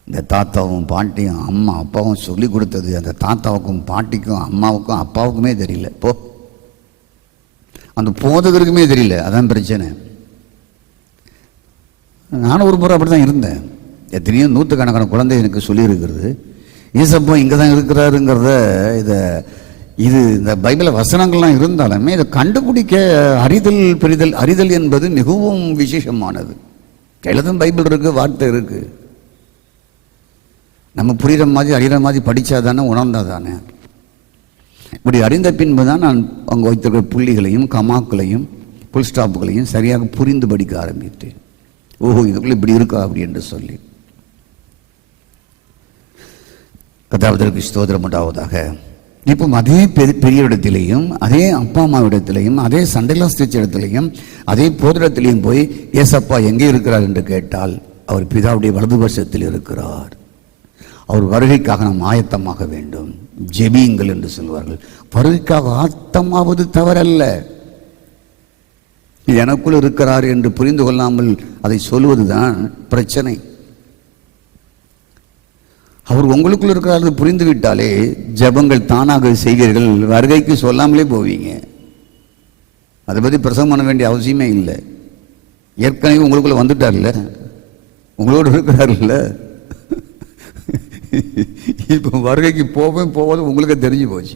இந்த தாத்தாவும் பாட்டியும் அம்மா அப்பாவும் சொல்லி கொடுத்தது அந்த தாத்தாவுக்கும் பாட்டிக்கும் அம்மாவுக்கும் அப்பாவுக்குமே தெரியல. அந்த போதகருக்குமே தெரியல. அதான் பிரச்சனை. நானும் ஒரு முறை அப்படி தான் இருந்தேன். எத்தனையோ நூற்றுக்கணக்கான குழந்தை எனக்கு சொல்லியிருக்கிறது. ஏசப்பா இங்கே தான் இருக்கிறாருங்கிறத இது இந்த பைபிள் வசனங்கள்லாம் இருந்தாலுமே இதை கண்டுபிடிக்க அறிதல் என்பது மிகவும் விசேஷமானது. எழுதும் பைபிள் இருக்குது, வார்த்தை இருக்குது. நம்ம புரிகிற மாதிரி அறிகிற மாதிரி படித்தா தானே, உணர்ந்தா தானே. இப்படி அறிந்த பின்பு தான் நான் அங்கே வைத்திருக்கிற புள்ளிகளையும் கமாக்களையும் புல் ஸ்டாப்புகளையும் சரியாக புரிந்து படிக்க ஆரம்பித்தேன். ஓஹோ, இதுக்குள்ளே இப்படி இருக்கா அப்படி என்று சொல்லி. கர்த்தருக்கு ஸ்தோத்திரம் உண்டாவதாக. இப்போ அதே பெரிய இடத்திலையும் அதே அப்பா அம்மா இடத்திலையும் அதே சண்டைலா ஸ்டிச் இடத்திலையும் அதே போதிடத்திலையும் போய் ஏசப்பா எங்கே இருக்கிறார் என்று கேட்டால் அவர் பிதாவுடைய வலது வருஷத்தில் இருக்கிறார். அவர் வருகைக்காக நாம் ஆயத்தமாக வேண்டும். ஜெபியுங்கள் என்று சொல்வார்கள். வருகைக்காக ஆயத்தமாவது தவறல்ல. எனக்குள் இருக்கிறார் என்று புரிந்து கொள்ளாமல் அதை சொல்வதுதான் பிரச்சனை. அவர் உங்களுக்குள் இருக்கிறார் என்று புரிந்து விட்டாலே ஜெபங்கள் தானாக செய்வீர்கள். வருகைக்கு சொல்லாமலே போவீங்க. அதை பற்றி பிரசங்கம் பண்ண வேண்டிய அவசியமே இல்லை. ஏற்கனவே உங்களுக்குள்ள வந்துட்டார்ல, உங்களோடு இருக்கிறார்ல. இப்போ வருகைக்கு போவது உங்களுக்கு தெரிஞ்சு போச்சு.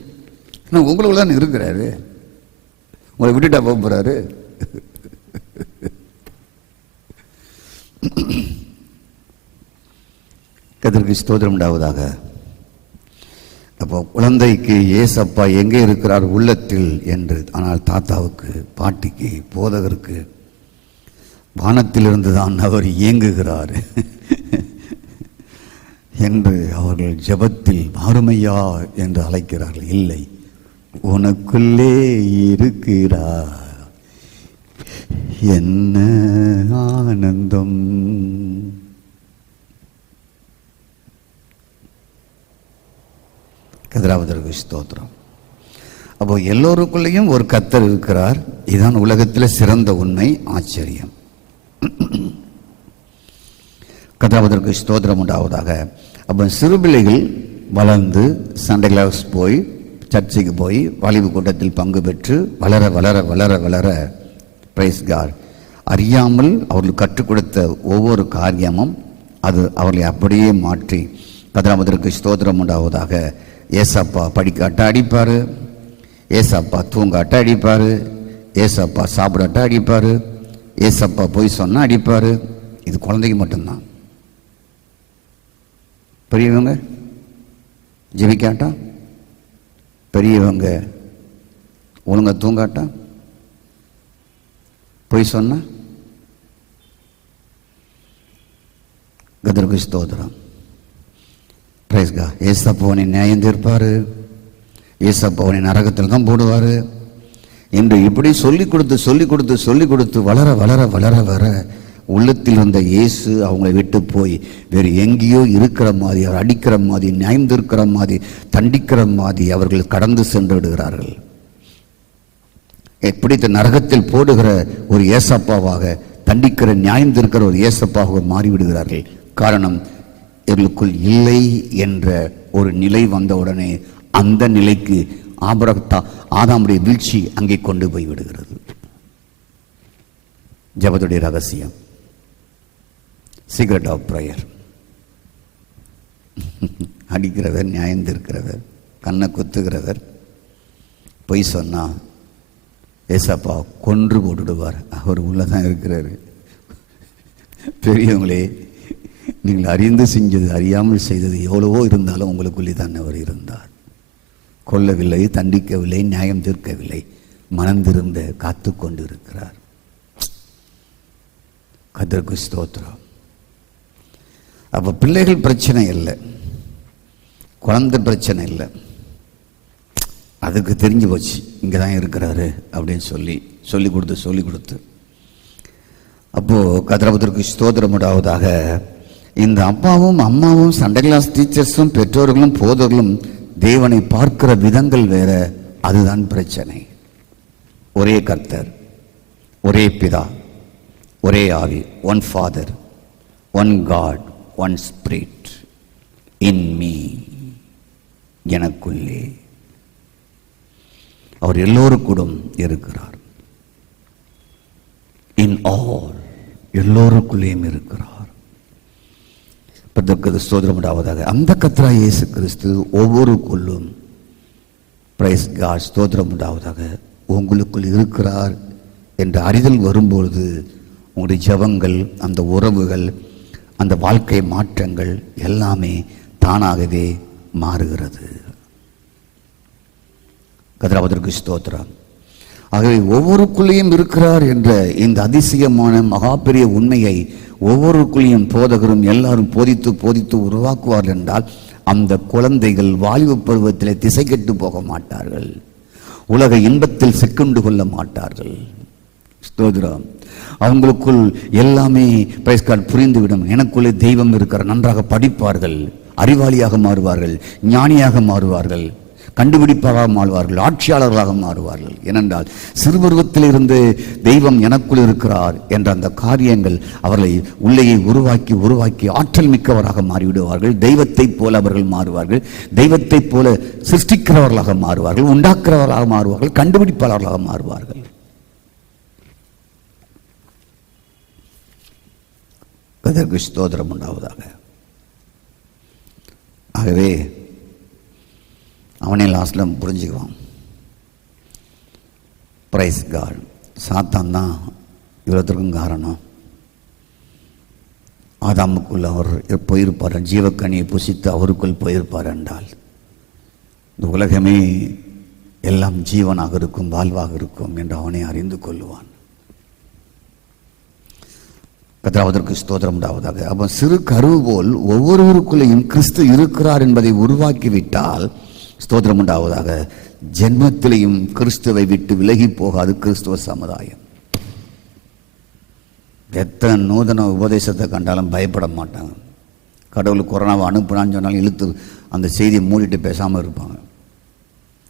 ஆனால் உங்களுக்குள்ள தான் இருக்கிறாரு. உங்களை விட்டுட்டா போக போறாரு. கர்த்தருக்கு ஸ்தோத்திரம் உண்டாவதாக. அப்போ குழந்தைக்கு ஏசப்பா எங்கே இருக்கிறார்? உள்ளத்தில் என்று. ஆனால் தாத்தாவுக்கு, பாட்டிக்கு, போதகருக்கு வானத்திலிருந்து தான் அவர் இயங்குகிறார் என்று அவர்கள் ஜெபத்தில் மாறுமையா என்று அழைக்கிறார்கள். இல்லை, உனக்குள்ளே இருக்கிறார், என்ன ஆனந்தம். கர்த்தருக்கு ஸ்தோத்திரம். அப்போ எல்லோருக்குள்ளேயும் ஒரு கர்த்தர் இருக்கிறார். இதுதான் உலகத்தில் சிறந்த உண்மை, ஆச்சரியம். கர்த்தருக்கு ஸ்தோத்திரம் உண்டாவதாக. அப்போ சிறு பிள்ளைகள் வளர்ந்து சண்டே கிளாஸ் போய் சர்ச்சைக்கு போய் வாலிப கூட்டத்தில் பங்கு பெற்று வளர வளர வளர வளர பிரைஸ் காட், அறியாமல் அவர்கள் கற்றுக் கொடுத்த ஒவ்வொரு காரியமும் அது அவர்களை அப்படியே மாற்றி. கர்த்தருக்கு ஸ்தோத்திரம் உண்டாவதாக. ஏசப்பா படிக்காட்ட அடிப்பார், ஏசப்பா தூங்காட்ட அடிப்பார், ஏசப்பா சாப்பிடாட்ட அடிப்பார், ஏசப்பா போய் சொன்னால் அடிப்பார். இது குழந்தைக்கு மட்டும்தான். பெரியவங்க ஜெபிக்காட்டா, பெரியவங்க ஒழுங்கா தூங்காட்டா, போய் சொன்னா. கர்த்தருக்கு ஸ்தோத்திரம். Price God. ஏசப்பாவனை நியாயம் தீர்ப்பாரு, ஏசப்பாவனை நரகத்தில் தான் போடுவார் என்று இப்படி சொல்லிக் கொடுத்து வளர வளர வளர வர உள்ளத்தில் இருந்த இயேசு அவங்களை விட்டு போய் வேறு எங்கேயோ இருக்கிற மாதிரி, அவர் அடிக்கிற மாதிரி, நியாயம் தீர்க்கிற மாதிரி, தண்டிக்கிற மாதிரி அவர்கள் கடந்து சென்று விடுகிறார்கள். எப்படி நரகத்தில் போடுகிற ஒரு ஏசப்பாவாக, தண்டிக்கிற நியாயம் தீர்க்கிற ஒரு ஏசப்பாவாக மாறிவிடுகிறார்கள். காரணம், இவர்களுக்குள் இல்லை என்ற ஒரு நிலை வந்த உடனே அந்த நிலைக்கு ஆதாமுடைய வீழ்ச்சி அங்கே கொண்டு போய் விடுகிறது. ஜெபத்துடைய ரகசியம், சீக்ரெட் ஆஃப் பிரேயர். அடிக்கிறவர், நியாயம் தீர்க்கிறவர், கண்ணை குத்துகிறவர், பொய் சொன்னா ஏசப்பா கொன்று போட்டுடுவார். அவர் உள்ளதான் இருக்கிறாரு. பெரியவங்களே, நீங்கள் அறிந்து செஞ்சது அறியாமல் செய்தது எவ்வளவோ இருந்தாலும் உங்களுக்குள்ளே தான் அவர் இருந்தார். கொல்லவில்லை, தண்டிக்கவில்லை, நியாயம் தீர்க்கவில்லை, மனம் திருந்த காத்து கொண்டு இருக்கிறார். கர்த்தருக்கு ஸ்தோத்திரம். அப்ப பிள்ளைகள் பிரச்சனை இல்லை, குழந்தை பிரச்சனை இல்லை, அதுக்கு தெரிஞ்சு போச்சு இங்கே தான் இருக்கிறாரு அப்படின்னு சொல்லி கொடுத்து அப்போ கர்த்தருக்கு ஸ்தோத்திரம் உண்டாவதாக. இந்த அப்பாவும் அம்மாவும், சண்டே கிளாஸ் டீச்சர்ஸும், பெற்றோர்களும், போதர்களும் தேவனை பார்க்கிற விதங்கள் வேற. அதுதான் பிரச்சனை. ஒரே கர்த்தர், ஒரே பிதா, ஒரே ஆவி, one father, one God, one spirit in me, எனக்குள்ளே. அவர் எல்லோருக்கூடும் இருக்கிறார். இன் ஆல், எல்லோருக்குள்ளேயும் இருக்கிறார். ஸ்தோத்திரம் உண்டாவதாக. அந்த கர்த்தராகிய இயேசு கிறிஸ்து ஒவ்வொருக்குள்ளும், பிரைஸ் காட், ஸ்தோத்திரம் உண்டாவதாக, உங்களுக்குள் இருக்கிறார் என்ற அறிதல் வரும்பொழுது உங்களுடைய ஜெபங்கள், அந்த உறவுகள், அந்த வாழ்க்கை மாற்றங்கள் எல்லாமே தானாகவே மாறுகிறது. கர்த்தருக்கு ஸ்தோத்திரம். ஆகவே ஒவ்வொருக்குள்ளேயும் இருக்கிறார் என்ற இந்த அதிசயமான மகா பெரிய உண்மையை ஒவ்வொருக்குள்ளேயும் போதகரும் எல்லாரும் போதித்து உருவாக்குவார்கள் என்றால் அந்த குழந்தைகள் வாலிப பருவத்தில் திசை கெட்டு போக மாட்டார்கள், உலக இன்பத்தில் சிக்கொண்டு கொள்ள மாட்டார்கள். ஸ்தோத்திரம். அவங்களுக்குள் எல்லாமே புரிந்துவிடும். எனக்குள்ளே தெய்வம் இருக்கிற, நன்றாக படிப்பார்கள், அறிவாளியாக மாறுவார்கள், ஞானியாக மாறுவார்கள், கண்டுபிடிப்பாக மாறுவார்கள், ஆட்சியாளர்களாக மாறுவார்கள். ஏனென்றால் சிறுபருவத்திலிருந்து தெய்வம் எனக்குள் இருக்கிறார் என்ற அந்த காரியங்கள் அவர்களை உள்ளேயே உருவாக்கி ஆற்றல் மிக்கவராக மாறிவிடுவார்கள். தெய்வத்தை போல அவர்கள் மாறுவார்கள். தெய்வத்தை போல சிருஷ்டிக்கிறவர்களாக மாறுவார்கள், உண்டாக்குறவர்களாக மாறுவார்கள், கண்டுபிடிப்பாளர்களாக மாறுவார்கள். அதற்கு ஸ்தோத்திரம் உண்டாவதாக. ஆகவே அவனே லாஸ்ட்ல புரிஞ்சுக்குவான். Price God. சாத்தான் தான் இவ்வளோத்திற்கும் காரணம். ஆதாமுக்குள் அவர் போயிருப்பார், ஜீவக்கனியை புசித்து அவருக்குள் போயிருப்பார் என்றால் இந்த உலகமே எல்லாம் ஜீவனாக இருக்கும், வாழ்வாக இருக்கும் என்று அவனை அறிந்து கொள்ளுவான். கர்த்தருக்கு ஸ்தோத்திரம் உண்டாவதாக. அப்போ சிறு கருவு போல் ஒவ்வொருவருக்குள்ளேயும் கிறிஸ்து இருக்கிறார் என்பதை உருவாக்கிவிட்டால் ஸ்தோத்திரம் உண்டாவதாக, ஜென்மத்திலையும் கிறிஸ்துவை விட்டு விலகி போகாது கிறிஸ்துவ சமுதாயம். எத்தனை நூதன உபதேசத்தை கண்டாலும் பயப்பட மாட்டாங்க. கடவுள் கொரோனாவை அனுப்புனான்னு சொன்னாலும் இழுத்து அந்த செய்தியை மூடிட்டு பேசாமல் இருப்பாங்க.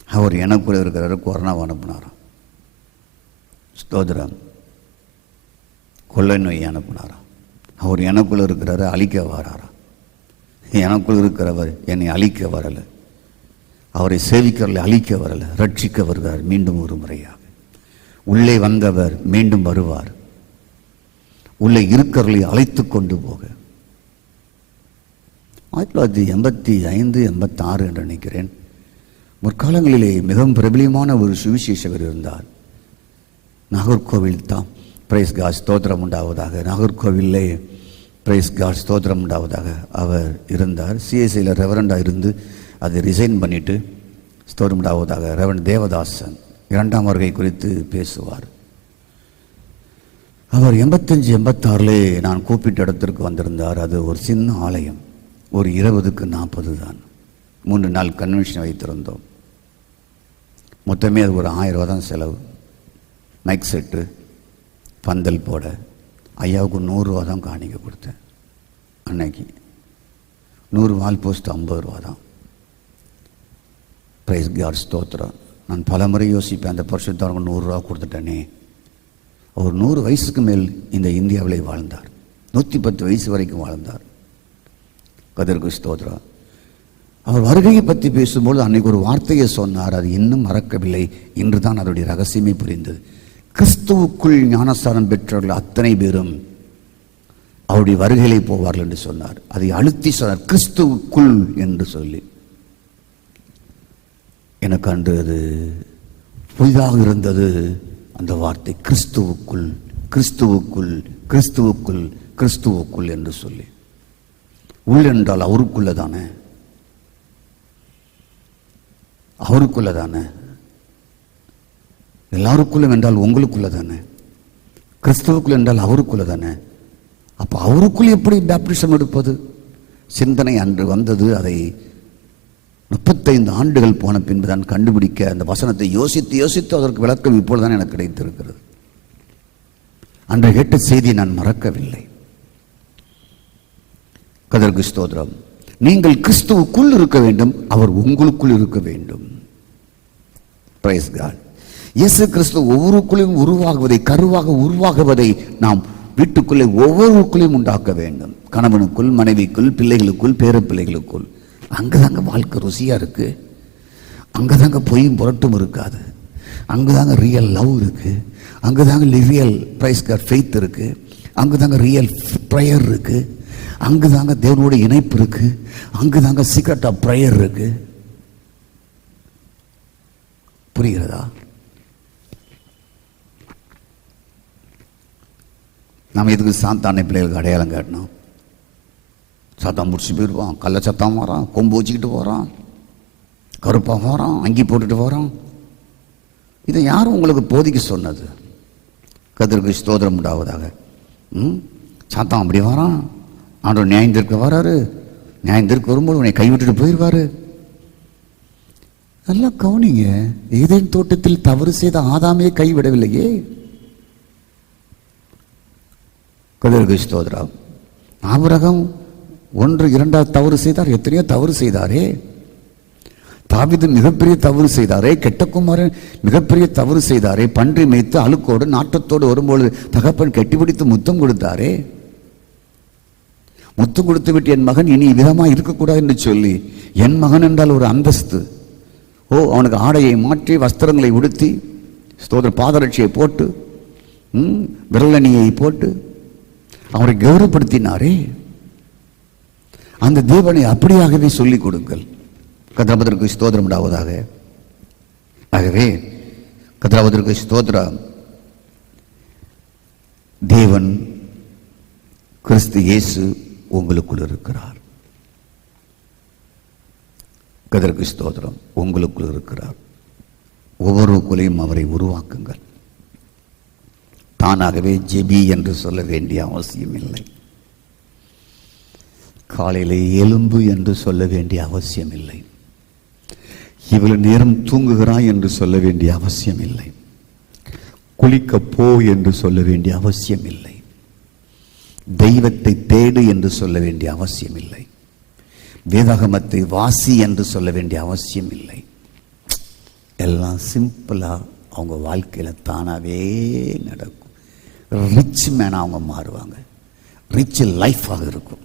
அவர் எனக்குள்ள இருக்கிறாரு, கொரோனாவை அனுப்புனாராம். ஸ்தோத்திரம். கொள்ளை நோயை அனுப்புனாராம். அவர் எனக்குள்ள இருக்கிறாரு, அழிக்க வராரா. எனக்குள் இருக்கிறவர் என்னை அழிக்க வரலை, அவரை சேவிக்கிறவர்களை அழிக்க வரலை, ரட்சிக்க வருகிறார். மீண்டும் ஒரு முறையாக உள்ளே வந்தவர் மீண்டும் வருவார், உள்ளே இருக்கிறவர்களை அழைத்து கொண்டு போக. 1985, 86 என்று நினைக்கிறேன். முற்காலங்களிலே மிகவும் பிரபலியமான ஒரு சுவிசேஷகர் இருந்தார். நாகர்கோவில் தான். பிரைஸ் காட், ஸ்தோத்திரம் உண்டாவதாக. நாகர்கோவிலே பிரைஸ் காட், ஸ்தோத்திரம் உண்டாவதாக அவர் இருந்தார். சிஎஸ்ஐயில் ரெவரண்டாக இருந்து அதை ரிசைன் பண்ணிவிட்டு, ஸ்தோத்திரம் உண்டாவதாக, ரெவரண்ட் தேவதாசன் 2ஆம் வருகை குறித்து பேசுவார். அவர் 85, 86 நான் கூப்பிட்ட இடத்திற்கு வந்திருந்தார். அது ஒரு சின்ன ஆலயம், ஒரு 20க்கு 40 தான். 3 நாள் கன்வென்ஷன் வைத்திருந்தோம். மொத்தமே அது ஒரு 1000 ரூபா தான் செலவு. மைக் செட்டு, பந்தல் போட. ஐயாவுக்கு 100 ரூபா தான் காணிக்க கொடுத்தேன் அன்னைக்கு. 100 வால் போஸ்ட் 50 ரூபா தான். பிரைஸ் காட், ஸ்தோத்திரம். நான் பல முறை யோசிப்பேன், அந்த பரிசுத்தவனுக்கு 100 ரூபா கொடுத்துட்டேனே. அவர் 100 வயசுக்கு மேல் இந்த இந்தியாவிலே வாழ்ந்தார். 110 வயசு வரைக்கும் வாழ்ந்தார். கர்த்தருக்கு ஸ்தோத்திரம். அவர் வருகையை பற்றி பேசும்போது அன்னைக்கு ஒரு வார்த்தையை சொன்னார், அது இன்னும் மறக்கவில்லை. இன்று தான் அதனுடைய ரகசியமே புரிந்தது. கிறிஸ்துவுக்குள் ஞானஸ்தானம் பெற்றவர்கள் அத்தனை பேரும் அவருடைய வருகையிலே போவார்கள் என்று சொன்னார். அதை அழுத்தி சொன்னார், கிறிஸ்துவுக்குள் என்று சொல்லி. எனக்கு அன்று அது புதிதாக இருந்தது அந்த வார்த்தை, கிறிஸ்துவுக்குள், கிறிஸ்துவுக்குள், கிறிஸ்துவுக்குள், கிறிஸ்துவுக்குள் என்று சொல்லி. உள் என்றால் அவருக்குள்ள தானே, அவருக்குள்ள தானே. எல்லாருக்குள்ளும் என்றால் உங்களுக்குள்ள தானே. கிறிஸ்துவுக்குள் என்றால் அவருக்குள்ள தானே. அப்போ அவருக்குள் எப்படி பேப்டிசம் எடுப்பது? சிந்தனை அன்று வந்தது. அதை 35 ஆண்டுகள் போன பின்பு தான் கண்டுபிடிக்க, அந்த வசனத்தை யோசித்து யோசித்து அதற்கு விளக்கம் இப்பொழுதுதான் எனக்கு கிடைத்திருக்கிறது. அன்று கேட்ட செய்தியை நான் மறக்கவில்லை. கர்த்தருக்கு ஸ்தோத்திரம். நீங்கள் கிறிஸ்துவுக்குள் இருக்க வேண்டும், அவர் உங்களுக்குள் இருக்க வேண்டும். Praise God. இயேசு கிறிஸ்து ஒவ்வொருக்குள்ளும் உருவாகுவதை, கருவாக உருவாகுவதை நாம் வீட்டுக்குள்ளே ஒவ்வொருக்குள்ளையும் உண்டாக்க வேண்டும். கணவனுக்குள், மனைவிக்குள், பிள்ளைகளுக்குள், பேர பிள்ளைகளுக்குள். அங்கதாங்க வாழ்க்கை ருசியா இருக்கு. அங்கதாங்க பொய்யும் புரட்டும் இருக்காது. அங்குதாங்க ரியல் லவ் இருக்கு. அங்குதாங்க ரியல் பிரைஸ் காட் ஃபெய்த் இருக்கு. அங்குதாங்க ரியல் ப்ரேயர் இருக்கு. அங்குதாங்க தேவனோட இணைப்பு இருக்கு. அங்குதாங்க சீக்ரெட் ஆஃப் ப்ரேயர் இருக்கு. புரிகிறதா? நம்ம இதுக்கு சாத்தானை பிள்ளைகளுக்கு அடையாளம் காட்டணும். சத்தம் முடிச்சு போயிடுவான், கள்ள சத்தம் வரான், கொம்பு வச்சுக்கிட்டு போகிறான், கருப்பாக போகிறான், அங்கி போட்டுட்டு போகிறான். இதை யாரும் உங்களுக்கு போதிக்க சொன்னது? கர்த்தருக்கு ஸ்தோத்திரம் உண்டாவதாக. சாத்தான் அப்படி வரான், ஆண்டவர் நியாயந்திருக்க வராரு. நியாயந்திருக்க வரும்போது உன்னை கைவிட்டுட்டு போயிடுவாரு. நல்லா கவனிங்க. ஏதேன் தோட்டத்தில் தவறு செய்த ஆதாமே கைவிடவில்லையே. கர்த்தருக்கு ஸ்தோத்திரம். ஆபிரகாம் 1 2 தவறு செய்தார். எத்தனையோ தவறு செய்தாரே. தாவீது மிகப்பெரிய தவறு செய்தாரே. கெட்ட குமாரன் மிகப்பெரிய தவறு செய்தாரே. பன்றி மேய்த்து அழுக்கோடு நாட்டத்தோடு வரும்போது தகப்பன் கெட்டிப்பிடித்து முத்தம் கொடுத்தாரே. முத்தம் கொடுத்து விட்டு என் மகன் இனி விதமாக இருக்கக்கூடாது என்று சொல்லி, என் மகன் என்றால் ஒரு அந்தஸ்து. அவனுக்கு ஆடையை மாற்றி வஸ்திரங்களை உடுத்தி, ஸ்தோத்திர பாதரட்சியை போட்டு, விரலணியை போட்டு அவரை கௌரவப்படுத்தினாரே. அந்த தேவனை அப்படியாகவே சொல்லிக் கொடுங்கள். கர்த்தருக்கு ஸ்தோத்திரம் உண்டாவதாக. ஆகவே கர்த்தருக்கு ஸ்தோத்திரம். தேவன் கிறிஸ்து இயேசு உங்களுக்குள் இருக்கிறார். கர்த்தருக்கு ஸ்தோத்திரம். உங்களுக்குள் இருக்கிறார். ஒவ்வொருக்குள்ளையும் அவரை உருவாக்குங்கள். தானாகவே ஜெபி என்று சொல்ல வேண்டிய அவசியம் இல்லை. காலையிலே எலும்பு என்று சொல்ல வேண்டிய அவசியம் இல்லை. இவ்வளவு நேரம் தூங்குகிறாய் என்று சொல்ல வேண்டிய அவசியம் இல்லை. குளிக்க போ என்று சொல்ல வேண்டிய அவசியம் இல்லை. தெய்வத்தை தேடு என்று சொல்ல வேண்டிய அவசியம் இல்லை. வேதாகமத்தை வாசி என்று சொல்ல வேண்டிய அவசியம் இல்லை. எல்லாம் சிம்பிளா அவங்க வாழ்க்கையில தானாவே நடக்கும். ரிச் மேனா அவங்க மாறுவாங்க. ரிச் லைஃபாக இருக்கும்.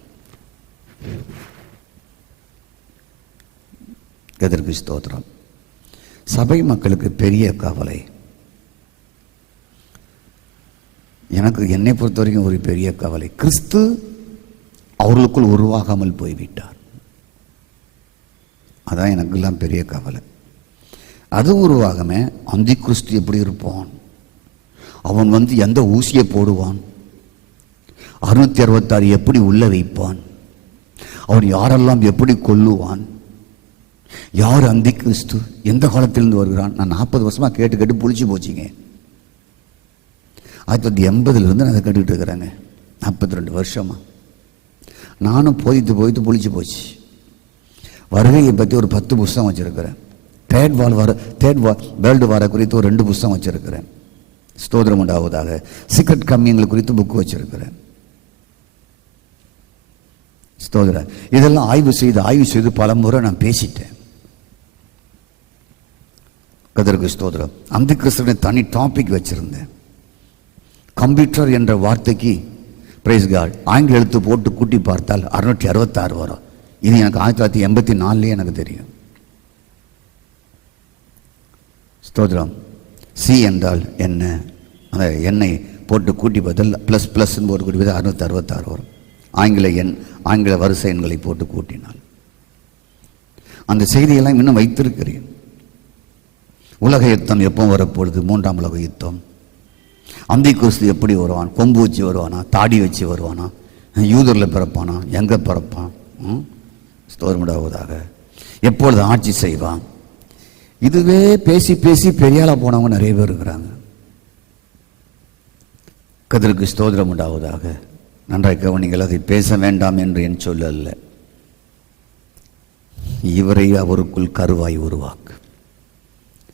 கர்த்தருக்கு ஸ்தோத்திரம். சபை மக்களுக்கு பெரிய கவலை. எனக்கு என்னை பொறுத்த வரைக்கும் ஒரு பெரிய கவலை, கிறிஸ்து அவர்களுக்குள் உருவாகாமல் போய்விட்டார். அதான் எனக்கெல்லாம் பெரிய கவலை. அது உருவாகமே அந்தி கிறிஸ்து எப்படி இருப்பான்? அவன் எந்த ஊசியை போடுவான்? 666 எப்படி உள்ள வைப்பான்? அவன் யாரெல்லாம் எப்படி கொல்லுவான்? யார் அந்தி கிறிஸ்து? எந்த காலத்திலிருந்து வருகிறான்? நான் 40 வருஷமா கேட்டு கேட்டு புளிச்சு போச்சுங்க. 1980 நான் அதை கேட்டுக்கிட்டு இருக்கிறேங்க. 42 வருஷமா நானும் போய்த்து புளிச்சு போச்சு. வருகையை பற்றி ஒரு 10 புஸ்தகம் வச்சிருக்கிறேன். தேர்ட் வேர்ல்டு வார குறித்து ஒரு 2 புஸ்தகம் வச்சிருக்கிறேன். ஸ்தோத்திரம் உண்டாவதாக. சீக்ரெட் கம்மியங்கள் குறித்து புக்கு வச்சிருக்கிறேன். ஸ்தோத்திரம். இதெல்லாம் ஆய்வு செய்து பல முறை நான் பேசிட்டேன். கர்த்தருக்கு ஸ்தோத்திரம். அந்த கிறிஸ்துவனை தனி டாபிக் வச்சிருந்தேன். கம்ப்யூட்டர் என்ற வார்த்தைக்கு பிரைஸ் காட் ஆங்கில எழுத்து போட்டு கூட்டி பார்த்தால் 666 வரும். இது எனக்கு 1984 எனக்கு தெரியும். ஸ்தோத்திரம். சி என்றால் என்ன? அந்த எண்ணெய் போட்டு கூட்டி பதில் ப்ளஸ் ப்ளஸ்ன்னு போட்டு கூட்டி பதில் 666 வரும். ஆங்கில வரிசை எண்களை போட்டு கூட்டினால் அந்த செய்தியெல்லாம் இன்னும் வைத்திருக்கிறேன். உலக யுத்தம் எப்போ வரப்போகுது? 3ஆம் உலக யுத்தம். அந்தி கிறிஸ்து எப்படி வருவான்? கொம்பு வச்சு வருவானா? தாடி வச்சு வருவானா? யூதரில் பிறப்பானா? எங்கே பிறப்பான்? ஸ்தோத்திரமுண்டாவதாக. எப்பொழுது ஆட்சி செய்வான்? இதுவே பேசி பேசி பெரியாளா போனவங்க நிறைய பேர் இருக்கிறாங்க. கர்த்தருக்கு ஸ்தோத்திரம் உண்டாவதாக. நன்றாய் கவனிங்கள். அதை பேச வேண்டாம் என்று என் சொல்லல்ல. இவரை அவருக்குள் கருவாய் உருவாக்கு.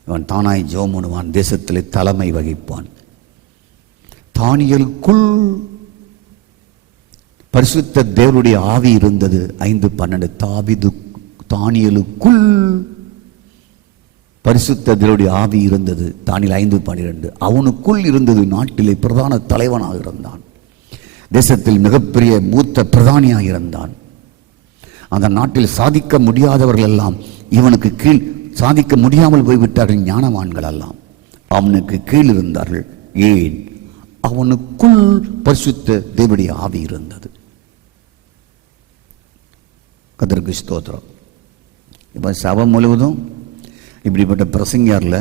அவன் தானாய் ஜோமுனுவான், தேசத்திலே தலைமை வகிப்பான். தானியலுக்குள் பரிசுத்த தேவனுடைய ஆவி இருந்தது. 5:12. தானியலுக்குள் பரிசுத்த தேவனுடைய ஆவி இருந்தது. தானியேல் 5:12. அவனுக்குள் இருந்தது. நாட்டிலே பிரதான தலைவனாக இருந்தான். தேசத்தில் மிகப்பெரிய மூத்த பிரதானியாக இருந்தான். அந்த நாட்டில் சாதிக்க முடியாதவர்கள் எல்லாம் இவனுக்கு கீழ், சாதிக்க முடியாமல் போய்விட்டார்கள். ஞானவான்கள் எல்லாம் அவனுக்கு கீழ் இருந்தார்கள். ஏன்? அவனுக்குள் பரிசுத்த தேவனுடைய ஆவி இருந்தது. கர்த்தருக்கு ஸ்தோத்திரம். இப்போ சபை முழுவதும் இப்படிப்பட்ட பிரசங்கியாரில்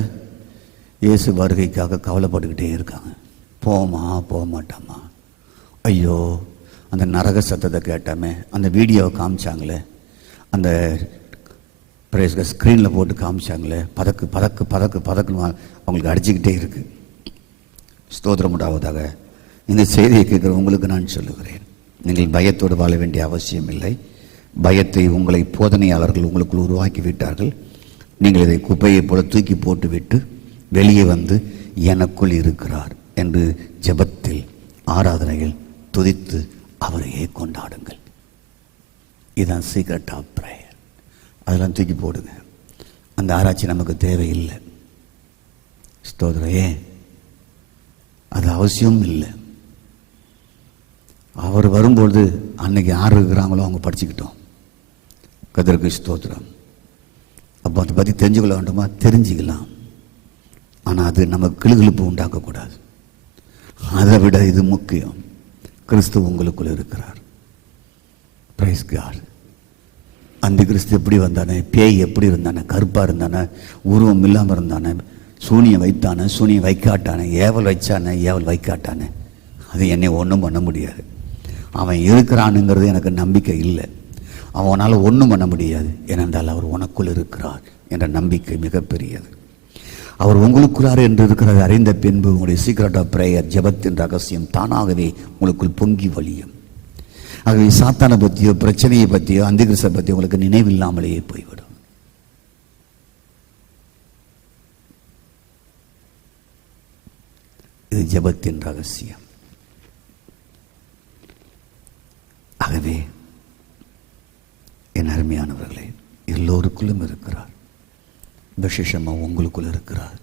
இயேசு வருகைக்காக கவலைப்பட்டுக்கிட்டே இருக்காங்க. போமா போக மாட்டாமா? ஐயோ, அந்த நரக சத்தத்தை கேட்டாமே, அந்த வீடியோவை காமிச்சாங்களே, அந்த ஸ்க்ரீனில் போட்டு காமிச்சாங்களே, பதக்கு பதக்கு பதக்கு பதக்குன்னு அவங்களுக்கு அடிச்சுக்கிட்டே இருக்கு. ஸ்தோத்திரம் உண்டாவதாக. இந்த செய்தியை கேட்குற உங்களுக்கு நான் சொல்லுகிறேன், நீங்கள் பயத்தோடு வாழ வேண்டிய அவசியம் இல்லை. பயத்தை உங்களை போதனையாளர்கள் உங்களுக்குள் உருவாக்கி விட்டார்கள். நீங்கள் இதை குப்பையை போல தூக்கி போட்டு விட்டு வெளியே வந்து எனக்குள் இருக்கிறார் என்று ஜெபத்தில், ஆராதனையில் துதித்து அவரையே கொண்டாடுங்கள். இதுதான் சீக்ரெட் ஆஃப் பிரேயர். அதெல்லாம் தூக்கி போடுங்க. அந்த ஆராய்ச்சி நமக்கு தேவையில்லை. ஸ்தோத்திரம். ஏன்? அது அவசியம் இல்லை. அவர் வரும்பொழுது அன்னைக்கு யார் இருக்கிறாங்களோ அவங்க படிச்சுக்கிட்டோம். கர்த்தருக்கு ஸ்தோத்திரம். அப்போ அதை பற்றி தெரிஞ்சுக்கொள்ள வேண்டுமா? தெரிஞ்சுக்கலாம். ஆனால் அது நமக்கு கிளுகிழுப்பு உண்டாக்கக்கூடாது. அதை விட இது முக்கியம். கிறிஸ்து உங்களுக்குள் இருக்கிறார். Praise God. அந்த கிறிஸ்து எப்படி வந்தானே? பேய் எப்படி இருந்தானே? கருப்பாக இருந்தானே? உருவம் இல்லாமல் இருந்தானே? சூனியம் வைத்தானே? சூனியம் வைக்காட்டானே? ஏவல் வச்சானே? ஏவல் வைக்காட்டானே? அது என்னை ஒன்றும் பண்ண முடியாது. அவன் இருக்கிறானுங்கிறது எனக்கு நம்பிக்கை இல்லை. அவனால் ஒன்றும் பண்ண முடியாது. ஏனென்றால் அவர் உனக்குள் இருக்கிறார் என்ற நம்பிக்கை மிகப்பெரியது. அவர் உங்களுக்குள்ளார் என்று இருக்கிறது அறிந்த பின்பு உங்களுடைய சீக்ரெட் ஆஃப் பிரேயர், ஜெபத்தின் ரகசியம் தானாகவே உங்களுக்குள் பொங்கி வழியும். ஆகவே சாத்தானை பற்றியோ பிரச்சனையை பற்றியோ அந்திகிறிஸ்தை பற்றியோ உங்களுக்கு நினைவில்லாமலேயே போய்விடும். இது ஜெபத்தின் ரகசியம். ஆகவே என் அருமையானவர்களே, எல்லோருக்குள்ளும் இருக்கிறார். விசேஷமாக உங்களுக்குள் இருக்கிறார்.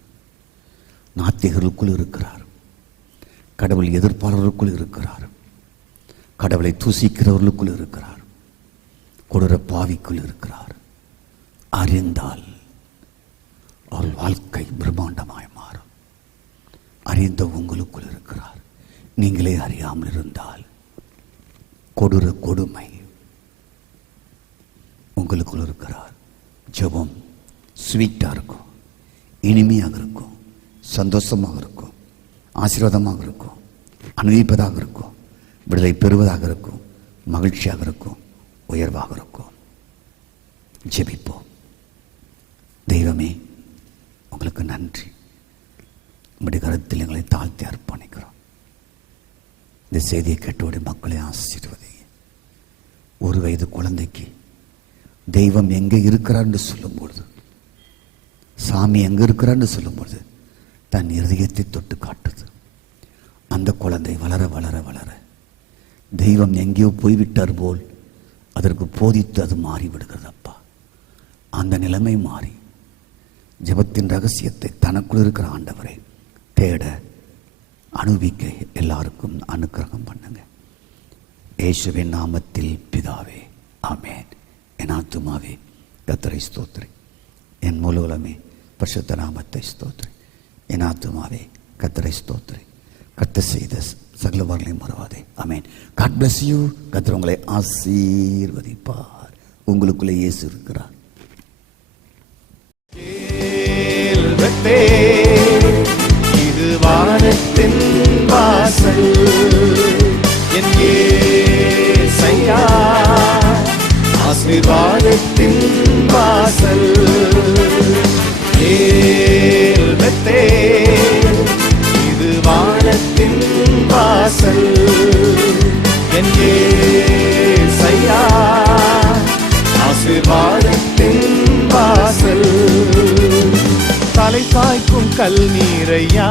நாத்திகர்களுக்குள் இருக்கிறார். கடவுள் எதிர்ப்பாளர்களுக்குள் இருக்கிறார். கடவுளை தூசிக்கிறவர்களுக்குள் இருக்கிறார். கொடூர பாவிக்குள் இருக்கிறார். அறிந்தால் அவள் வாழ்க்கை பிரம்மாண்டமாய் மாறும். அறிந்த உங்களுக்குள் இருக்கிறார். நீங்களே அறியாமல் இருந்தால் கொடூர கொடுமை உங்களுக்குள் இருக்கிறார். ஜெபம் ஸ்வீட்டாக இருக்கும், இனிமையாக இருக்கும், சந்தோஷமாக இருக்கும், ஆசீர்வாதமாக இருக்கும், அனுபவிப்பதாக இருக்கும், விடுதலை பெறுவதாக இருக்கும், மகிழ்ச்சியாக இருக்கும், உயர்வாக இருக்கும். ஜெபிப்போம். தெய்வமே, உங்களுக்கு நன்றி. உங்களுடைய கருத்தில் எங்களை தாழ்த்தி அர்ப்பணிக்கிறோம். இந்த செய்தியை கேட்டோடைய மக்களை ஆசீர்வதிங்க. 1 வயது குழந்தைக்கு தெய்வம் எங்கே இருக்கிறான்னு சொல்லும்பொழுது, சாமி எங்கே இருக்கிறான்னு சொல்லும்பொழுது தன் இருதயத்தை தொட்டு காட்டுது. அந்த குழந்தை வளர வளர வளர தெய்வம் எங்கேயோ போய்விட்டார் போல் அதற்கு போதித்து அது மாறிவிடுகிறதப்பா. அந்த நிலைமை மாறி ஜெபத்தின் ரகசியத்தை தனக்குள் இருக்கிற ஆண்டவரை தேட அனுபவிக்க எல்லாருக்கும் அனுக்கிரகம் பண்ணுங்க. இயேசுவின் நாமத்தில் பிதாவே, ஆமென். என் ஆத்துமாவே கர்த்தரை ஸ்தோத்திரி, என் முழு உலகமே பரிசுத்த நாமத்தை ஸ்தோத்திரி. என் ஆத்துமாவே கர்த்தரை ஸ்தோத்திரி, கர்த்தர் செய்த சகல வரங்களையும் மறவாதே. ஆமென். God bless you. கர்த்தர் உங்களை ஆசீர்வதிப்பார். உங்களுக்குள்ளே இயேசு இருக்கிறார். இது வானத்தின் வாசல், என் இயேசையா ஆசீர்வாதத்தின் வாசல். ஏல்பத்தே இது வானத்தின் வாசல், என் இயேசையா ஆசீர்வாதத்தின் வாசல். தலை காய்க்கும் கல் நீரையா,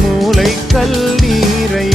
மூளை கல் நீரையா,